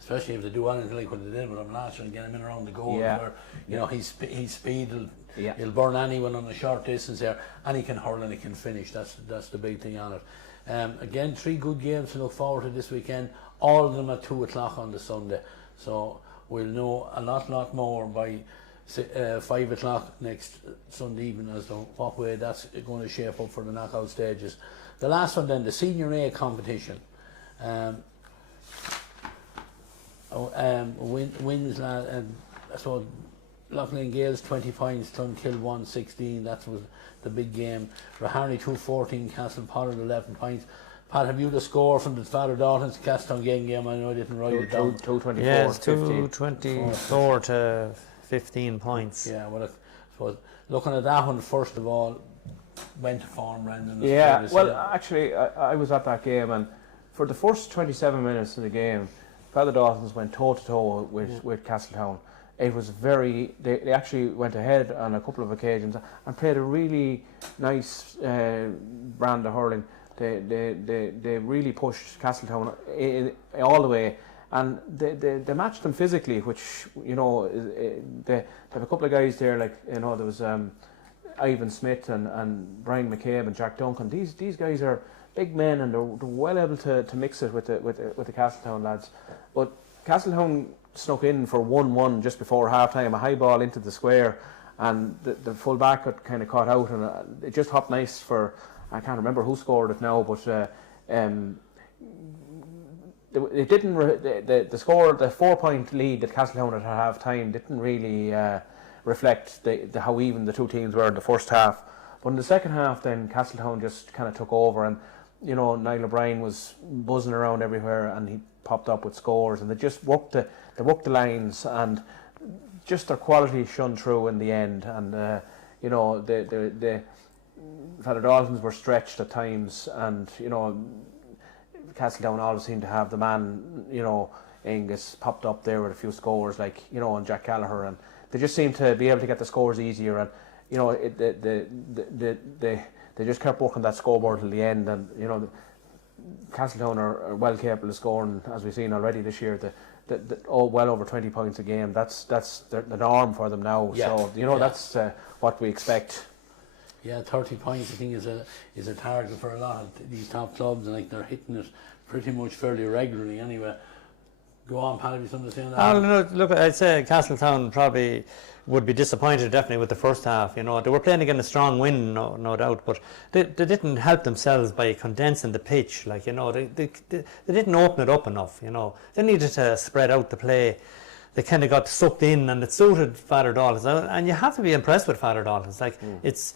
Especially if they do anything like what they did with him last year and get him in around the goal, where, you know, his speed he'll burn anyone on a short distance there, and he can hurl and he can finish. That's the big thing on it. Again, 3 good games to look forward to this weekend. All of them at 2 o'clock on the Sunday. So we'll know a lot more by 5 o'clock next Sunday evening as to what way that's going to shape up for the knockout stages. The last one then, the Senior A competition. Wins, I saw Loughlin Gaels 20 points, Clonkill 116. That was the big game. Raharney 214, Castle Pollard 11 points. Pat, have you the score from the Father Dalton's Castletown game? I know I didn't write it down. 224. Yes, 224 to 15 points. Yeah, well, I suppose looking at that one, first of all, went to form, Brendan. Yeah, well, actually, I was at that game, and for the first 27 minutes of the game, Father Dalton's went toe-to-toe with Castletown. It was they actually went ahead on a couple of occasions and played a really nice brand of hurling. They really pushed Castletown all the way, and they matched them physically, which, you know, they have a couple of guys there, like, you know, there was Ivan Smith and Brian McCabe and Jack Duncan. These guys are big men, and they're well able to mix it with the Castletown lads. But Castletown snuck in for 1-1 just before half time, a high ball into the square, and the full back got kind of caught out, and it just hopped nice for, I can't remember who scored it now, but it didn't the score, the 4-point lead that Castletown had at half time didn't really reflect how even the two teams were in the first half. But in the second half, then Castletown just kind of took over, and, you know, Niall O'Brien was buzzing around everywhere, and he popped up with scores, and they just worked the lines, and just their quality shone through in the end. And you know, the Father Daltons were stretched at times, and, you know, Castletown always seemed to have the man, you know, Angus popped up there with a few scores, like, you know, and Jack Gallagher, and they just seemed to be able to get the scores easier, and, you know, they just kept working that scoreboard till the end, and, you know, Castletown are well capable of scoring, as we've seen already this year. Well over 20 points a game. That's the norm for them now. Yeah. So, you know, that's what we expect. Yeah, 30 points I think is a target for a lot of these top clubs, and like they're hitting it pretty much fairly regularly anyway. Go on, Paddy, something to say on that? Oh, look, I'd say Castletown probably would be disappointed definitely with the first half. They were playing against a strong wind, no doubt, but they didn't help themselves by condensing the pitch. Like, they didn't open it up enough. They needed to spread out the play. They kind of got sucked in, and it suited Father Dalton's. And you have to be impressed with Father Dalton's. Like, it's,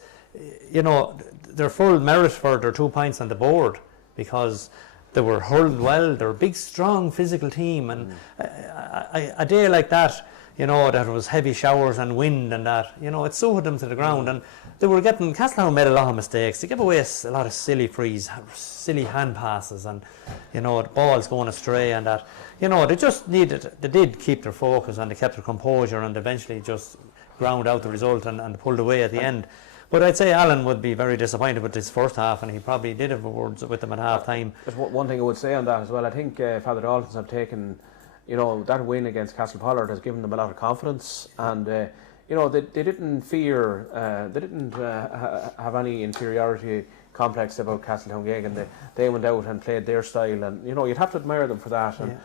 they're full merit for their 2 points on the board because they were hurled well. They're a big, strong, physical team, and a day like that, that was heavy showers and wind and that, it suited them to the ground. And they were getting, Castletown made a lot of mistakes. They gave away a lot of silly frees, silly hand passes, and the balls going astray and that. They did keep their focus, and they kept their composure, and eventually just ground out the result and pulled away at the end. But I'd say Alan would be very disappointed with this first half, and he probably did have words with them at half time. But one thing I would say on that as well, I think Father Dalton's have taken, that win against Castlepollard has given them a lot of confidence, and they didn't fear, they didn't have any inferiority complex about Castletown Gagan. They went out and played their style, and you'd have to admire them for that. And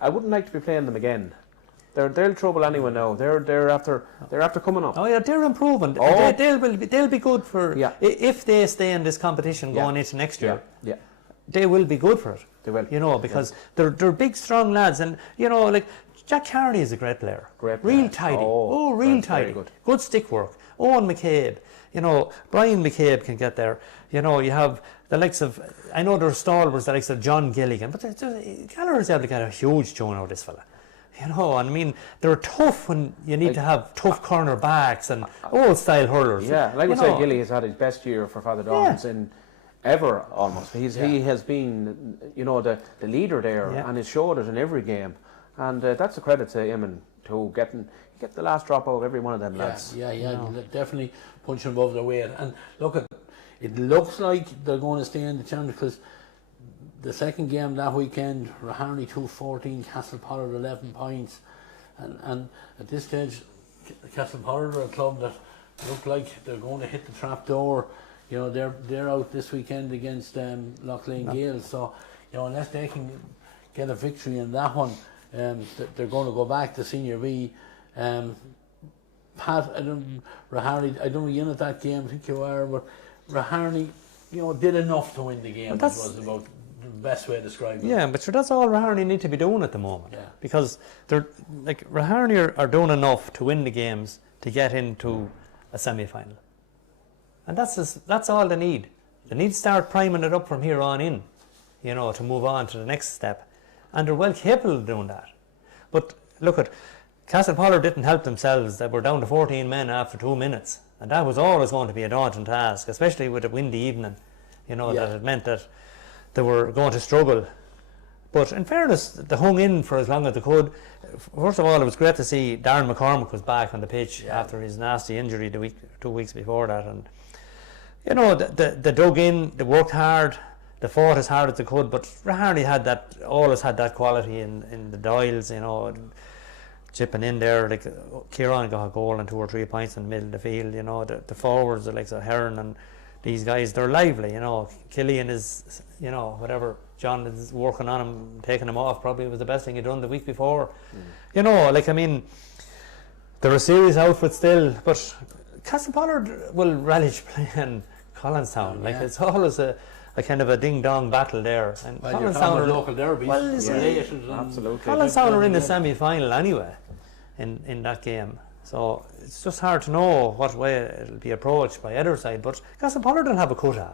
I wouldn't like to be playing them again. They're trouble anyway now. They're after coming up. Oh yeah, they're improving. Oh. They'll be good for if they stay in this competition going into next year. Yeah. They will be good for it. They will. Because they're big, strong lads, and like Jack Carney is a great player. Real tidy. Real tidy. Good stick work. Owen McCabe. Brian McCabe can get there. You have the likes of, I know there's stalwarts, the likes of John Gilligan, but Gallagher is able to get a huge tune out of this fella. And I mean, they're tough when you need to have tough corner backs and old style hurlers. Yeah, like we say, Gilly has had his best year for Father Dalton's in ever almost. He has been, the leader there, and he's showed it in every game. And that's a credit to him and to get the last drop out of every one of them lads. Yeah, definitely punching above their weight. And look, it looks like they're going to stay in the challenge because the second game that weekend, Raharney 2-14, Castlepollard 11 points, and at this stage, Castlepollard are a club that look like they're going to hit the trap door. They're out this weekend against Loughlane Gaels, so unless they can get a victory in that one, they're going to go back to Senior B. Pat, Raharney, I don't know you in at that game, I think you are, but Raharney, did enough to win the game. That was about the best way to describe it. Yeah, but sure, that's all Raharney need to be doing at the moment. Yeah. Because they're like Raharney are doing enough to win the games to get into a semi-final, and that's all they need. They need to start priming it up from here on in, to move on to the next step, and they're well capable of doing that. But look at Castlepollard didn't help themselves. They were down to 14 men after 2 minutes, and that was always going to be a daunting task, especially with a windy evening. That it meant that they were going to struggle. But in fairness, they hung in for as long as they could. First of all, it was great to see Darren McCormick was back on the pitch after his nasty injury 2 weeks before that. And they dug in, they worked hard, they fought as hard as they could. But Raharney always had that quality in the Doyles, chipping in there. Like Kieran got a goal and 2 or 3 points in the middle of the field. The forwards, the likes of Heron and these guys, they're lively. Killian is, whatever John is working on him, taking him off, probably was the best thing he'd done the week before. They're a serious outfit still, but Castlepollard will relish playing Collinstown. It's always a kind of a ding-dong battle there. And Collinstown are local derbies. Absolutely. Collinstown are in the semi-final anyway in that game. So it's just hard to know what way it'll be approached by either side, but Castlepollard will have a cut at it.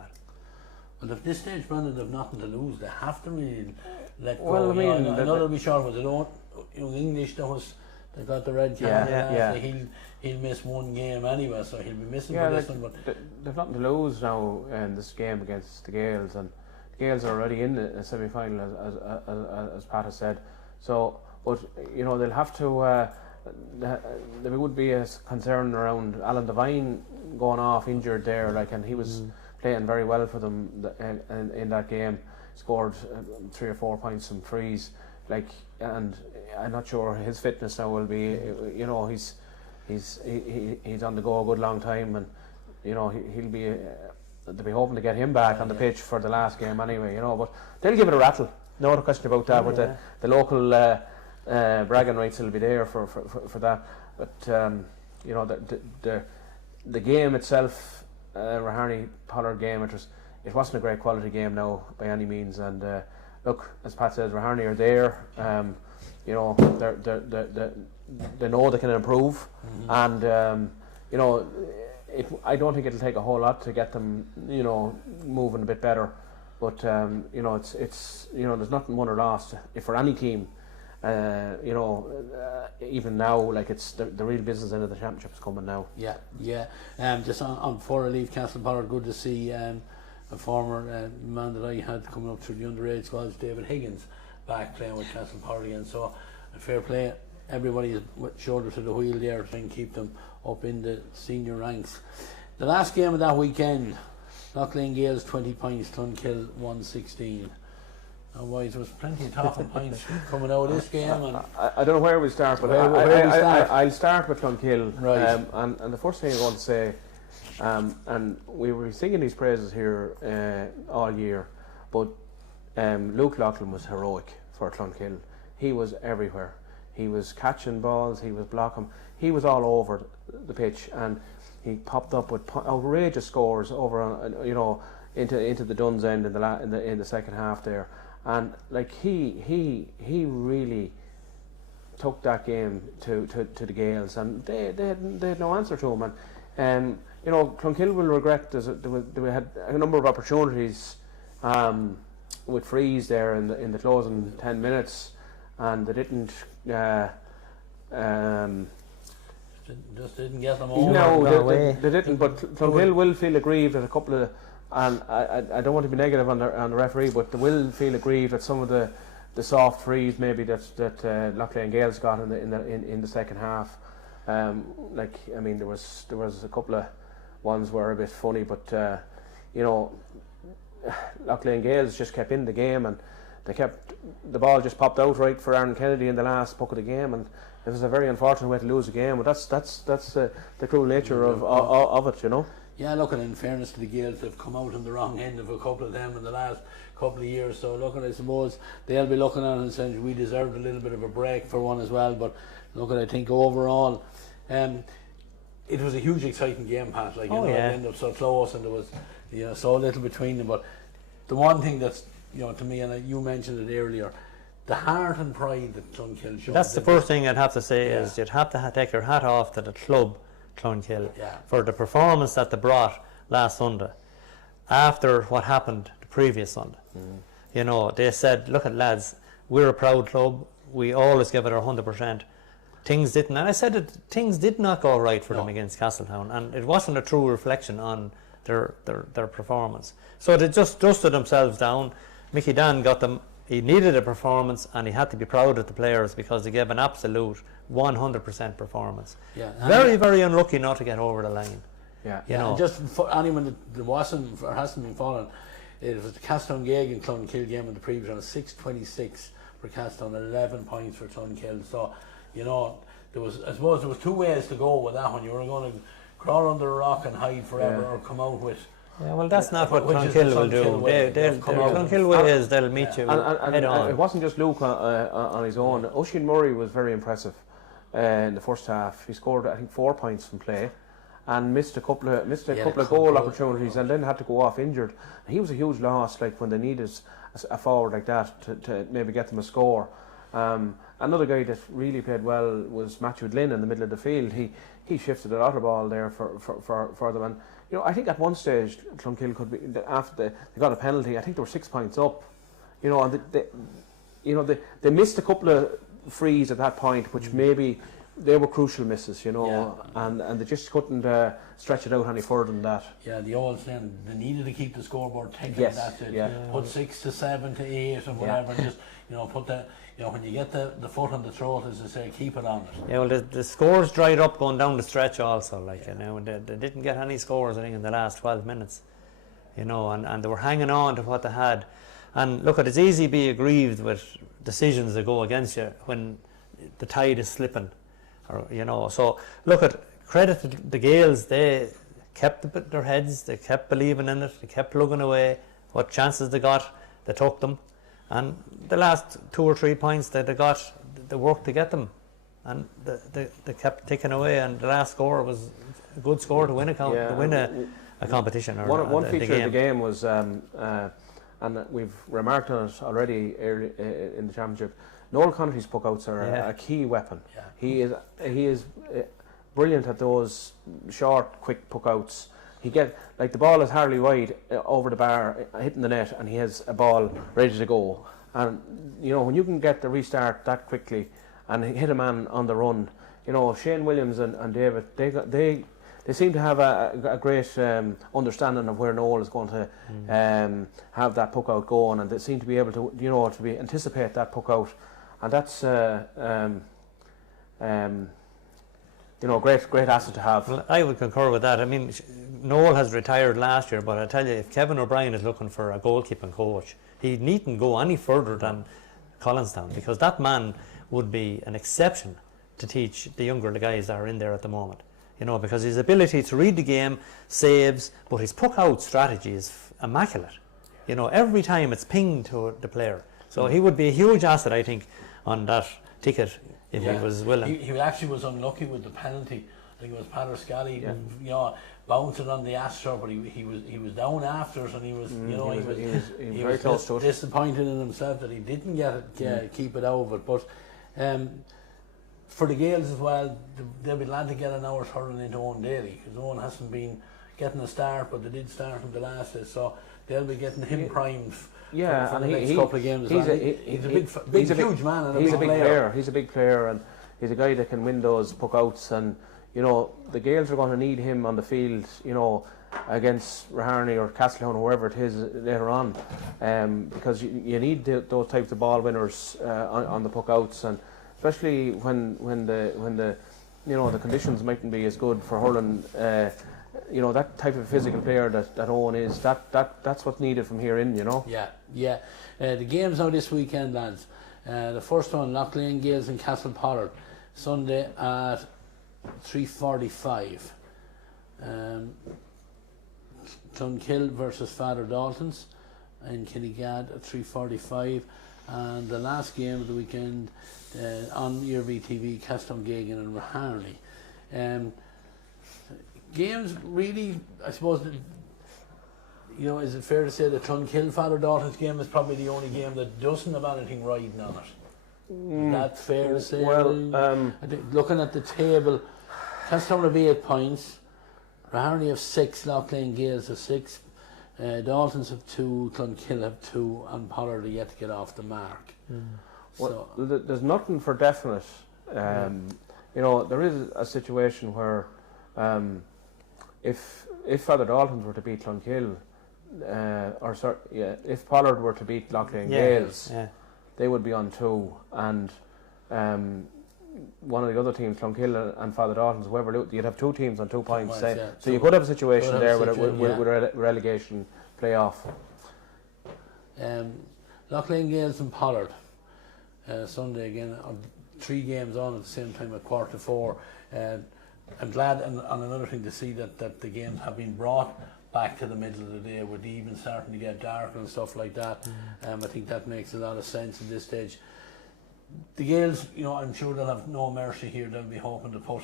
Well, at this stage, Brendan, they've nothing to lose. They have to really let go. Well, I know they'll be short, but they don't. English, they got the red card. He'll miss 1 game anyway, so he'll be missing for this one. But they've nothing to lose now in this game against the Gaels, and the Gaels are already in the semi-final, as Pat has said. So, but they'll have to. There would be a concern around Alan Devine going off injured there, and he was playing very well for them in that game. Scored 3 or 4 points from frees, and I'm not sure his fitness now will be. He's on the go a good long time, and he'll be. They'll be hoping to get him back on the pitch for the last game anyway. But they'll give it a rattle. no other question about that. But the local bragging rights will be there for that. But you know, the game itself, Raharney Pollard game, it wasn't a great quality game now by any means. And look, as Pat says, Raharney are there. You know, they know they can improve, and you know, I don't think it'll take a whole lot to get them, you know, moving a bit better. But you know, it's you know, there's nothing won or lost if for any team. You know, even now, like it's the real business end of the championship is coming now. Yeah. Just on before I leave Castlepollard, good to see a former man that I had coming up through the underage squads, David Higgins, back playing with Castlepollard again. So fair play, everybody is with shoulder to the wheel there, trying to keep them up in the senior ranks. The last game of that weekend, Loughlane Gaels 20 points, Clonkill 116. Otherwise, there was plenty of talking points coming out of this game. And I don't know where we start, but I'll start with Clonkill. Right. And the first thing I want to say, and we were singing these praises here all year, but Luke Loughlin was heroic for Clonkill. He was everywhere. He was catching balls, he was blocking, he was all over the pitch, and he popped up with outrageous scores over on, you know, into the Duns end in the second half there. And like he really took that game to the Gaels, and they had no answer to him. And you know, Clonkill will regret they had a number of opportunities with frees there in the closing 10 minutes, and they didn't. Just didn't get them over. No, they didn't. But Clonkill will feel aggrieved at a couple of. And I don't want to be negative on the referee, but they will feel aggrieved at some of the soft frees maybe that Loughlane Gaels got in the second half. Like, I mean, there was a couple of ones were a bit funny, but you know, Loughlane Gaels just kept in the game, and the ball just popped out right for Aaron Kennedy in the last puck of the game, and it was a very unfortunate way to lose a game. But that's the cruel nature of it, you know. Yeah, look, and in fairness to the Gaels, they've come out on the wrong end of a couple of them in the last couple of years. So, look, I suppose they'll be looking at it and saying we deserved a little bit of a break for one as well. But look, I think overall, it was a huge, exciting game, Pat. Like, it ended up so close, and there was, you know, so little between them. But the one thing that's, you know, to me, and you mentioned it earlier, the heart and pride that Clonkill showed. That's the first thing I'd have to say is you'd have to take your hat off to the club, Clonkill, for the performance that they brought last Sunday after what happened the previous Sunday. You know, they said, look at lads, we're a proud club, we always give it our 100%. Things didn't, and I said that things did not go right for them against Castletown, and it wasn't a true reflection on their performance. So they just dusted themselves down. Mickey Dan got them. He needed a performance, and he had to be proud of the players because they gave an absolute 100% performance. Yeah, very, very unlucky not to get over the line. Yeah, you know. And just for anyone that wasn't or hasn't been following, it was the Castletown Gael and Clonkill game in the previous round, 6-26 for Castletown, 11 points for Clonkill. So, you know, I suppose there was two ways to go with that one. You were going to crawl under a rock and hide forever, or come out with. Yeah, well, that's not what Clonkill will do. Clonkill will is they'll meet you head on. It wasn't just Luke on his own. Oisin Murray was very impressive in the first half. He scored, I think, 4 points from play, and missed a couple of goal opportunities, and then had to go off injured. He was a huge loss, like when they needed a forward like that to maybe get them a score. Another guy that really played well was Matthew Lynn in the middle of the field. He shifted a lot of ball there for them. And you know, I think at one stage Clonkill could be, after they got a penalty, I think they were 6 points up. You know, and they missed a couple of frees at that point, which maybe they were crucial misses, you know, and they just couldn't stretch it out any further than that. Yeah, the old saying, they needed to keep the scoreboard ticking. That's it. Put 6 to 7 to 8 or whatever, and just, you know, put the, you know, when you get the foot on the throat, as they say, keep it on it. Yeah, well, the scores dried up going down the stretch also, like, you know, and they didn't get any scores, I think, in the last 12 minutes, you know, and they were hanging on to what they had. And look, it's easy to be aggrieved with decisions that go against you when the tide is slipping, or, you know. So look, at credit to the Gaels, they kept their heads, they kept believing in it, they kept plugging away. What chances they got, they took them, And the last 2 or 3 points that they got, they worked to get them, and they kept ticking away. And the last score was a good score to win a competition. Or one the feature game. of the game was, and we've remarked on it already early in the championship. Noel Connery's puckouts are a key weapon. Yeah. He is brilliant at those short, quick puckouts. The ball is hardly wide over the bar, hitting the net, and he has a ball ready to go. And when you can get the restart that quickly and hit a man on the run, Shane Williams and David, they seem to have a great understanding of where Noel is going to have that puck out going, and they seem to be able to anticipate that puck out, and that's great asset to have. Well, I would concur with that. I mean, Noel has retired last year, but I tell you, if Kevin O'Brien is looking for a goalkeeping coach, he needn't go any further than Collinstown, because that man would be an exception to teach the younger guys that are in there at the moment. Because his ability to read the game, saves, but his puck-out strategy is immaculate. Every time it's pinged to the player. So he would be a huge asset, I think, on that ticket if he was willing. He actually was unlucky with the penalty. I think it was Pater Scally, bounced it on the Astor, but he was down after it, and he was very close to it. Disappointed in himself that he didn't keep it out of it. But for the Gaels as well, they'll be glad to get an hour's hurling into Owen Daly, because Owen hasn't been getting a start, but they did start him the last day, so they'll be getting him primed for the next couple of games. He's a huge man and he's a big player. He's a big player, and he's a guy that can win those puck-outs, and the Gaels are going to need him on the field, against Raharney or Castletown or whoever it is later on, because you need those types of ball winners on the puck-outs, and especially when the conditions mightn't be as good for hurling. That type of physical player that Owen is, that's what's needed from here in. Yeah. The games now this weekend, lads. The first one, Loughlane Gaels and Castle Pollard, Sunday at 3:45. Clonkill versus Father Dalton's in Kinnegad at 3:45, and the last game of the weekend on Iarmhi TV, Castletown Gagan and Raharney. Games really, I suppose, is it fair to say that Clonkill Father Dalton's game is probably the only game that doesn't have anything riding on it? Is that fair to say? Well, I think looking at the table, Castletown have 8 points, Raharney have 6, Loughlane Gaels have 6, Dalton's have 2, Clonkill have 2, and Pollard are yet to get off the mark. Well, there's nothing for definite. There is a situation where if Father Dalton's were to beat Clonkill, if Pollard were to beat Loughlane Gaels, they would be on 2, and one of the other teams, Clonkill and Father Dalton's, whoever, you'd have 2 teams on 2 points. So you could have a situation there with a relegation playoff. Loughlane Gaels and Pollard, Sunday again, 3 games on at the same time at 3:45. I'm glad, and another thing, to see that the games have been brought back to the middle of the day, with the evening starting to get darker and stuff like that. I think that makes a lot of sense at this stage. The Gaels, I'm sure they'll have no mercy here. They'll be hoping to put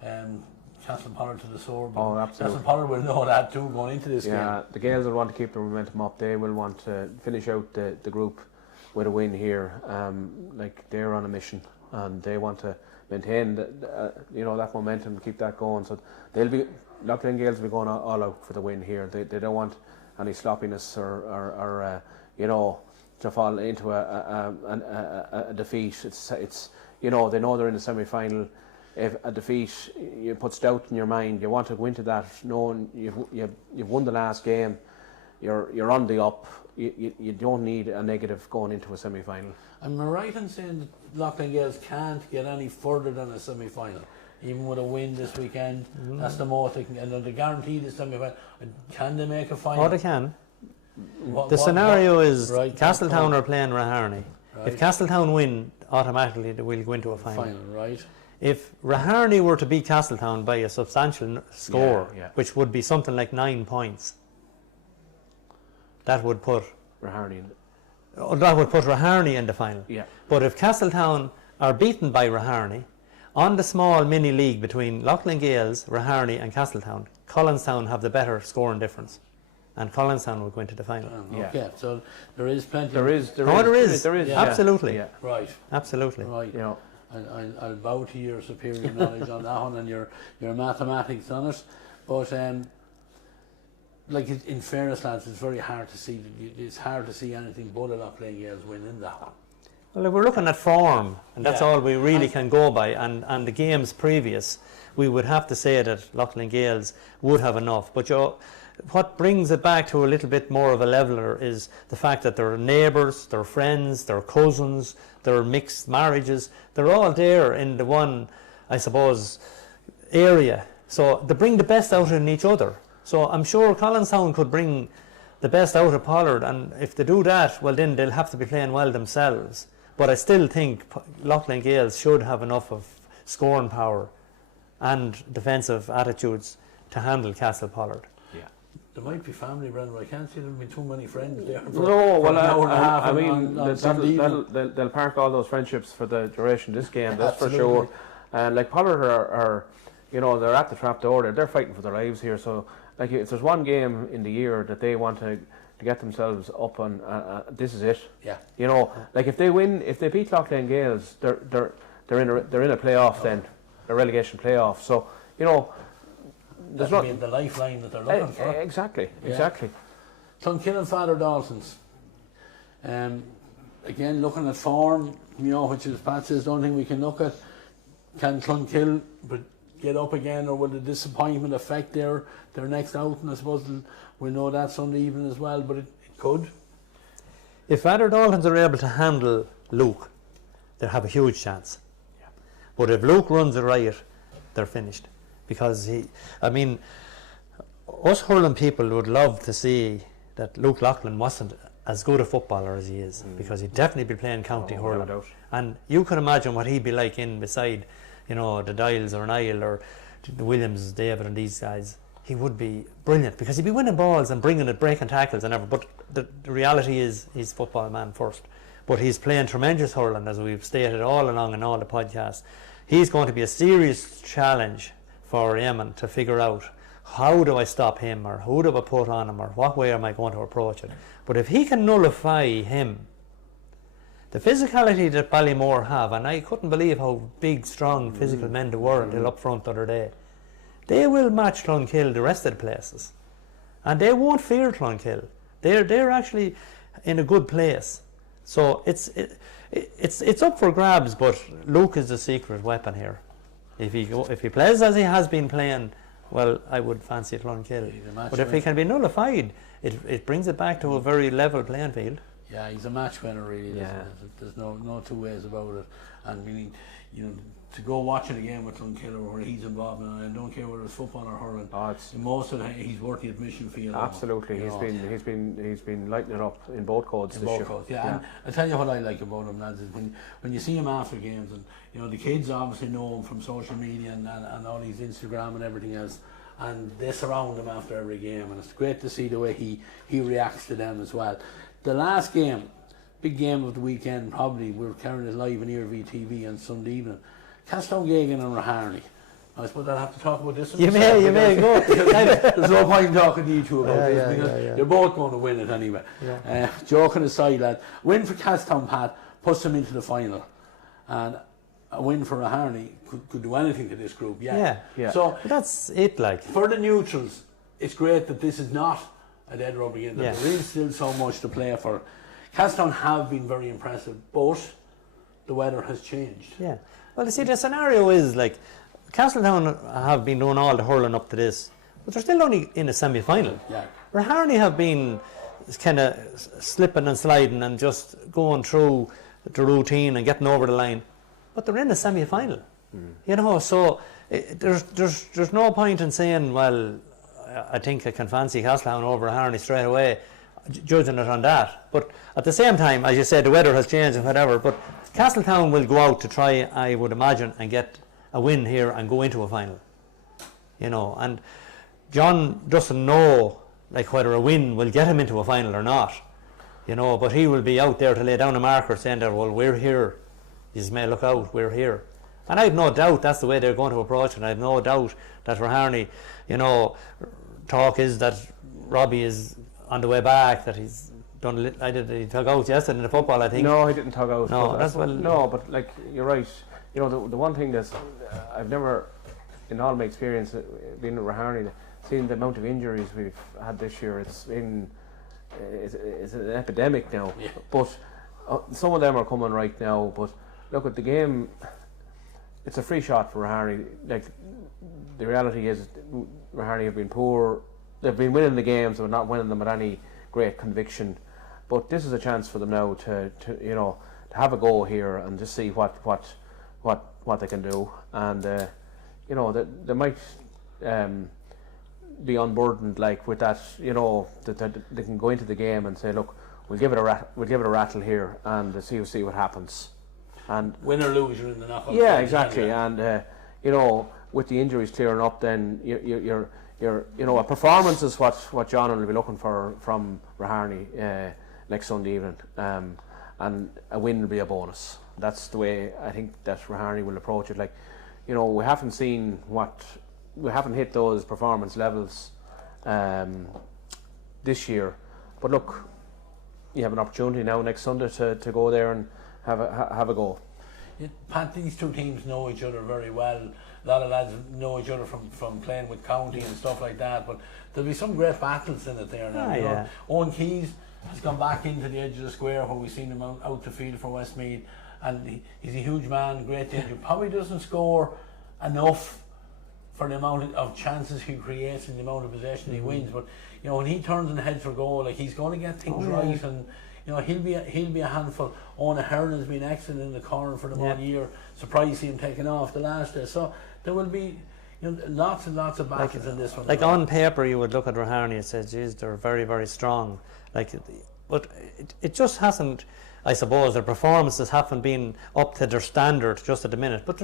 Castle Pollard to the sword. Oh, absolutely. Castle Pollard will know that too going into this game. Yeah, the Gaels will want to keep the momentum up. They will want to finish out the group with a win here. They're on a mission, and they want to maintain that momentum and keep that going. So Loughlane Gaels will be going all out for the win here. They don't want any sloppiness or to fall into a defeat. It's they know they're in the semi-final. If a defeat, you put doubt in your mind. You want to go into that knowing you've won the last game. You're on the up. You don't need a negative going into a semi-final. Am I right in saying that Loughlane Gaels can't get any further than a semi-final, even with a win this weekend? That's the most they can, and they're guaranteed a semi-final. Can they make a final? Oh, they can. The scenario is Castletown are playing Raharney. Right. If Castletown win, automatically they will go into a final. Right. If Raharney were to beat Castletown by a substantial score, which would be something like 9 points, that would put Raharney that would put Raharney in the final. Yeah. But if Castletown are beaten by Raharney, on the small mini league between Loughlin Gaels, Raharney and Castletown, Collinstown have the better scoring difference. And Collinstown will go into the final. Okay, so there is plenty. There is. Yeah. Absolutely. Yeah. Right. Absolutely. Right. You know, I'll bow to your superior knowledge on that one and your mathematics on it. But like in fairness, lads, it's very hard to see. It's hard to see anything but a Loughlin Gaels win in that one. Well, if we're looking at form, and that's Yeah. all we really can go by, and the games previous, we would have to say that Loughlin Gaels would have enough. But what brings it back to a little bit more of a leveler is the fact that they're neighbours, they're friends, they're cousins, they're mixed marriages. They're all there in the one, I suppose, area. So they bring the best out in each other. So I'm sure Collinstown could bring the best out of Pollard, and if they do that, well then they'll have to be playing well themselves. But I still think Loughlin Gaels should have enough of scoring power and defensive attitudes to handle Castle Pollard. There might be family, Brendan, but I can't see there be too many friends there. no, well, an hour and a half I on- mean, on Sunday evening. they'll park all those friendships for the duration of this game. That's for Absolutely. sure. And like Pollard are, you know, they're at the trap door. They're fighting for their lives here. So, like, if there's one game in the year that they want to get themselves up on, this is it. Yeah. You know, like if they win, if they beat Loughlin Gaels, they're in a playoff then, a relegation playoff. So, you know, there's That'll not be the lifeline that they're looking for. exactly. Clonkill and Father Dalton's. Again, looking at form, you know, which is Pat says, the only thing we can look at. Can Clonkill get up again, or will the disappointment affect their next outing? I suppose we'll know that Sunday evening as well, but it could. If Father Daltons are able to handle Luke, they'll have a huge chance. Yeah. But if Luke runs a riot, they're finished. Because us hurling people would love to see that Luke Loughlin wasn't as good a footballer as he is, because he'd definitely be playing county hurling. No doubt. And you can imagine what he'd be like in beside, you know, the Dials or Niall or the Williams, David and these guys. He would be brilliant because he'd be winning balls and bringing it, breaking tackles and everything. But the reality is he's football man first. But he's playing tremendous hurling, as we've stated all along in all the podcasts. He's going to be a serious challenge for Eamon to figure out, how do I stop him, or who do I put on him, or what way am I going to approach it. But if he can nullify him, the physicality that Ballymore have, and I couldn't believe how big, strong, physical men they were until up front the other day, they will match Clonkill the rest of the places, and they won't fear Clonkill. They're actually in a good place. So it's up for grabs, but Luke is the secret weapon here. If he plays as he has been playing, well, I would fancy Clonkill. But if he can be nullified, it brings it back to a very level playing field. Yeah, he's a match winner, really. Yeah. There's no two ways about it. And meaning, you know, to go watching a game with Clonkill where he's involved in, and I don't care whether it's football or hurling. Most of the time, he's worth the admission fee. Absolutely, he's been lighting it up in both codes this year. Yeah, and I tell you what I like about him, lads, is when you see him after games, and you know the kids obviously know him from social media and all his Instagram and everything else, and they surround him after every game, and it's great to see the way he reacts to them as well. The last game, big game of the weekend, probably we're carrying it live on Iarmhi TV on Sunday evening. Castletown Gagan and Raharney. I suppose I'll have to talk about this one. You may go. There's no point in talking to you two about this because yeah. you're both going to win it anyway. Yeah. Joking aside, lad, win for Castletown, Pat, puts them into the final, and a win for Raharney could do anything to this group. Yeah. So that's it. Like, for the neutrals, it's great that this is not a dead rubber game. That there is still so much to play for. Castletown have been very impressive, but the weather has changed. Yeah. Well, you see, the scenario is like Castletown have been doing all the hurling up to this, but they're still only in a semi-final. Yeah. Raharney have been kind of slipping and sliding and just going through the routine and getting over the line, but they're in a semi-final. You know, so there's no point in saying, well, I think I can fancy Castletown over Raharney straight away, judging it on that. But at the same time, as you said, the weather has changed and whatever, but Castletown will go out to try, I would imagine, and get a win here and go into a final. You know, and John doesn't know like whether a win will get him into a final or not. but he will be out there to lay down a marker saying that, well, we're here. You may look out, we're here. And I've no doubt that's the way they're going to approach it. I've no doubt that Raharney, talk is that Robbie is on the way back, that he's done. He took out yesterday in the football, I think. No, he didn't tug out. No, that's well. No, but like you're right. The one thing that's I've never, in all my experience being at Raharney, seen the amount of injuries we've had this year. It's an epidemic now. Yeah. But some of them are coming right now. But look at the game. It's a free shot for Raharney. Like the reality is, Raharney have been poor. They've been winning the games, but not winning them with any great conviction. But this is a chance for them now to have a go here and just see what they can do. And they might be unburdened like with that. That they can go into the game and say, look, we'll give it a rattle here and see what happens. And win or lose, you're in the knockout. Yeah, exactly. And with the injuries clearing up, then you're a performance is what John will be looking for from Raharney next Sunday evening, and a win will be a bonus. That's the way I think that Raharney will approach it. Like, we haven't hit those performance levels this year, but look, you have an opportunity now next Sunday to go there and have a go. Pat, these two teams know each other very well. A lot of lads know each other from playing with county and stuff like that, but there'll be some great battles in it there now. Yeah. Owen Keys has gone back into the edge of the square where we've seen him out the field for Westmeath, and he's a huge man, great danger. Probably doesn't score enough for the amount of chances he creates and the amount of possession he wins, but when he turns and heads for goal, like, he's going to get things right, and he'll be a handful. Owen Hurling's been excellent in the corner for them all year. Surprised to see him taking off the last day. So there will be lots and lots of battles in this one. Like on paper, you would look at Raharney and say, geez, they're very, very strong. But it just hasn't. I suppose their performances haven't been up to their standard just at the minute. But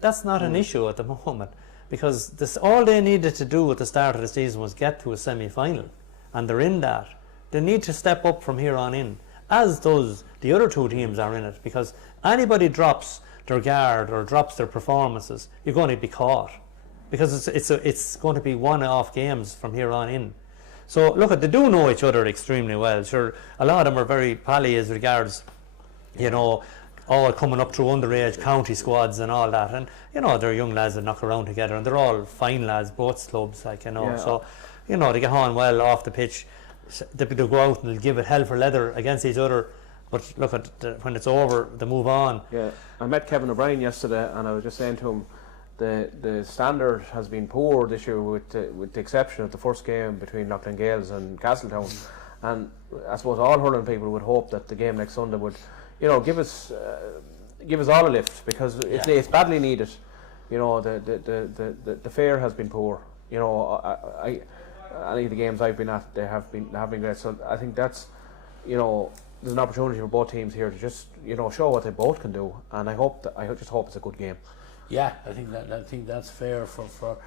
that's not an issue at the moment, because all they needed to do at the start of the season was get to a semi-final, and they're in that. They need to step up from here on in, as the other two teams are in it, because anybody drops their guard or drops their performances, you're going to be caught, because it's going to be one-off games from here on in. So look, they do know each other extremely well. Sure, a lot of them are very pally as regards, all coming up through underage county squads and all that, and they're young lads that knock around together, and they're all fine lads, both clubs, So they get on well off the pitch. They go out and they'll give it hell for leather against each other, but look when it's over, they move on. Yeah, I met Kevin O'Brien yesterday, and I was just saying to him, the standard has been poor this year, with the exception of the first game between Gaels and Castletown, and I suppose all hurling people would hope that the game next Sunday would, give us all a lift, because it's badly needed. The fare has been poor. Any of the games I've been at, they have been great. So I think that's, there's an opportunity for both teams here to just, show what they both can do. And I just hope it's a good game. Yeah, I think that's fair for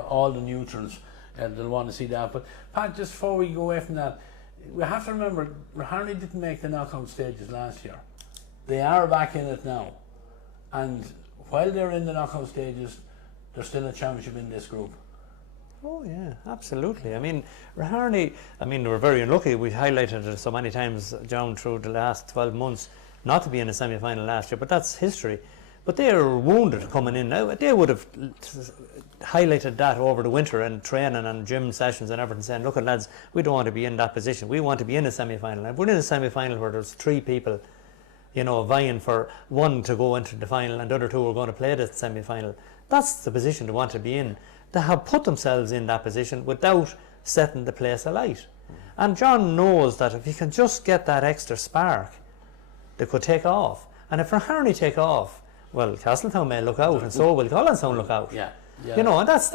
all the neutrals, and they'll want to see that. But Pat, just before we go away from that, we have to remember Raharney didn't make the knockout stages last year. They are back in it now, and while they're in the knockout stages, there's still a championship in this group. Oh yeah, absolutely. I mean, Raharney, they were very unlucky. We highlighted it so many times down through the last 12 months not to be in a semi-final last year, but that's history. But they are wounded coming in now. They would have highlighted that over the winter and training and gym sessions and everything, saying, look, lads, we don't want to be in that position. We want to be in a semi-final. And if we're in a semi-final where there's three people, vying for one to go into the final and the other two are going to play the semi-final, that's the position they want to be in. They have put themselves in that position without setting the place alight. And John knows that if he can just get that extra spark, they could take off. And if Raharney take off, well, Castletown may look out, and so will Collinstown look out. Yeah. And that's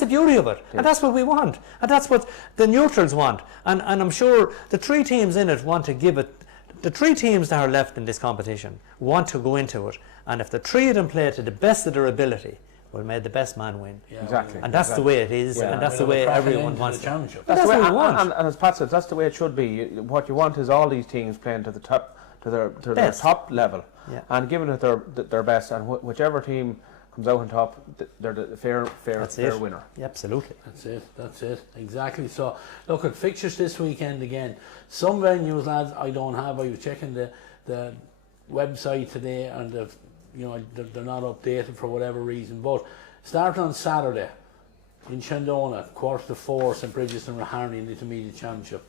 the beauty of it, and that's what we want, and that's what the neutrals want. And I'm sure the three teams in it want to give it. The three teams that are left in this competition want to go into it, and if the three of them play to the best of their ability, well, may the best man win. Yeah, Exactly. And that's the way it is, Yeah. and that's the We'll have way a cracking everyone end to wants the it. championship. That's the what way, we want. and as Pat said, that's the way it should be. What you want is all these teams playing to the top, to their Best. top level, Yeah. and giving it their best. And whichever team comes out on top, they're the fair winner. Yeah, absolutely. That's it, exactly. So, look at fixtures this weekend again. Some venues, lads, I don't have. I was checking the website today, and they're not updated for whatever reason. But starting on Saturday in Shandona, 4:15, St Bridget's and Raharney in the Intermediate Championship.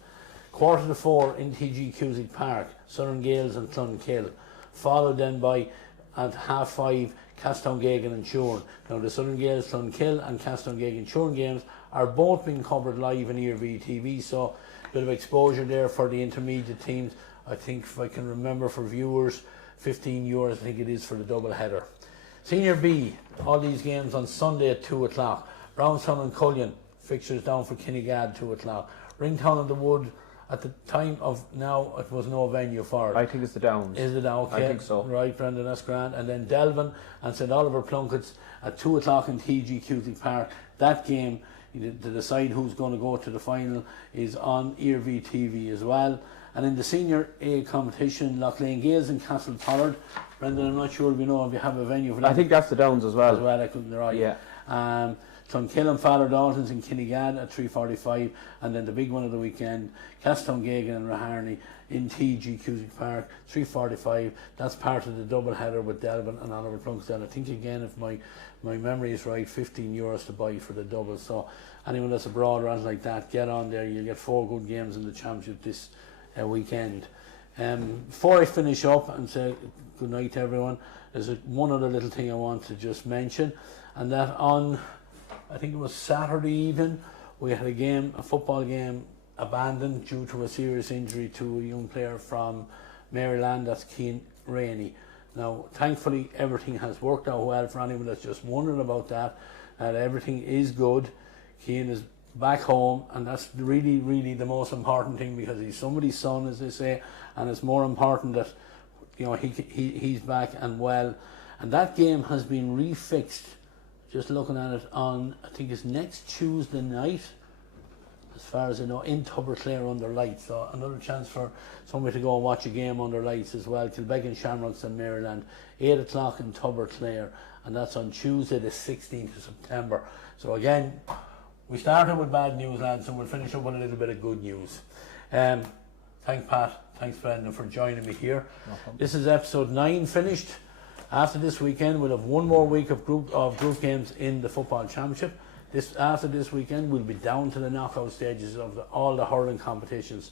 4:15 in TG Cusick Park, Southern Gaels and Clonkill, followed then by at 5:30 Castletown, Gagan and Turin. Now the Southern Gaels, Clonkill and Castletown, Gagan, Turin games are both being covered live on Iarmhi TV, so a bit of exposure there for the intermediate teams. I think, if I can remember, for viewers, €15 I think it is for the double header. Senior B, all these games on Sunday at 2 o'clock. Brownstown and Cullion, fixtures down for Kinnegad, 2 o'clock. Ringtown and the Wood, at the time of now, it was no venue for it. I think it's the Downs. Is it okay? I think so. Right, Brendan, that's grand. And then Delvin and St Oliver Plunkets at 2 o'clock in TG Cusick Park. That game, to decide who's going to go to the final, is on Iarmhi TV as well. And in the Senior A competition, Loughlane Gaels and Castletown. Brendan, I'm not sure if you have a venue for that. I think that's the Downs as well. I couldn't, right. Yeah. Clonkill and Father Dalton's in Kinnegad at 3:45, and then the big one of the weekend, Castletown, Gagan and Raharney in TG Cusick Park, 3:45. That's part of the double header with Delvin and Oliver Plunkstead. I think again, if my memory is right, €15 to buy for the double. So anyone that's abroad or anything like that, get on there. You'll get 4 good games in the championship this weekend. Before I finish up and say good night to everyone, there's one other little thing I want to just mention, and that on, I think it was Saturday evening, we had a football game abandoned due to a serious injury to a young player from Maryland, that's Cian Rainey. Now, thankfully, everything has worked out well. For anyone that's just wondering about that, everything is good. Cian is back home, and that's really, really the most important thing, because he's somebody's son, as they say, and it's more important that he's back and well. And that game has been refixed, just looking at it, on, I think it's next Tuesday night, as far as I know, in Tubberclare under lights. So another chance for somebody to go and watch a game under lights as well. Kilbeg and Shamrocks in Maryland, 8 o'clock in Tubberclare, and that's on Tuesday the 16th of September. So again, we started with bad news, lads, so we'll finish up with a little bit of good news. Thanks Pat, thanks Brendan for joining me here. No problem. This is episode 9 finished. After this weekend, we'll have one more week of group games in the football championship. After this weekend, we'll be down to the knockout stages of all the hurling competitions.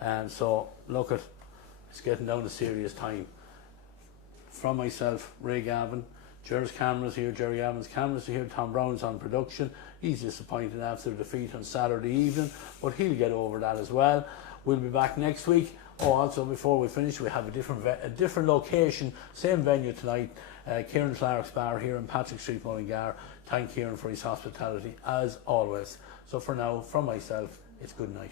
And so, look, it's getting down to serious time. From myself, Ray Gavin, Jerry's cameras here, Jerry Gavin's cameras here, Tom Browne's on production. He's disappointed after the defeat on Saturday evening, but he'll get over that as well. We'll be back next week. Oh, also before we finish, we have a different location, same venue tonight, Kieran Clark's Bar here in Patrick Street, Mullingar. Thank Kieran for his hospitality as always. So for now, from myself, it's good night.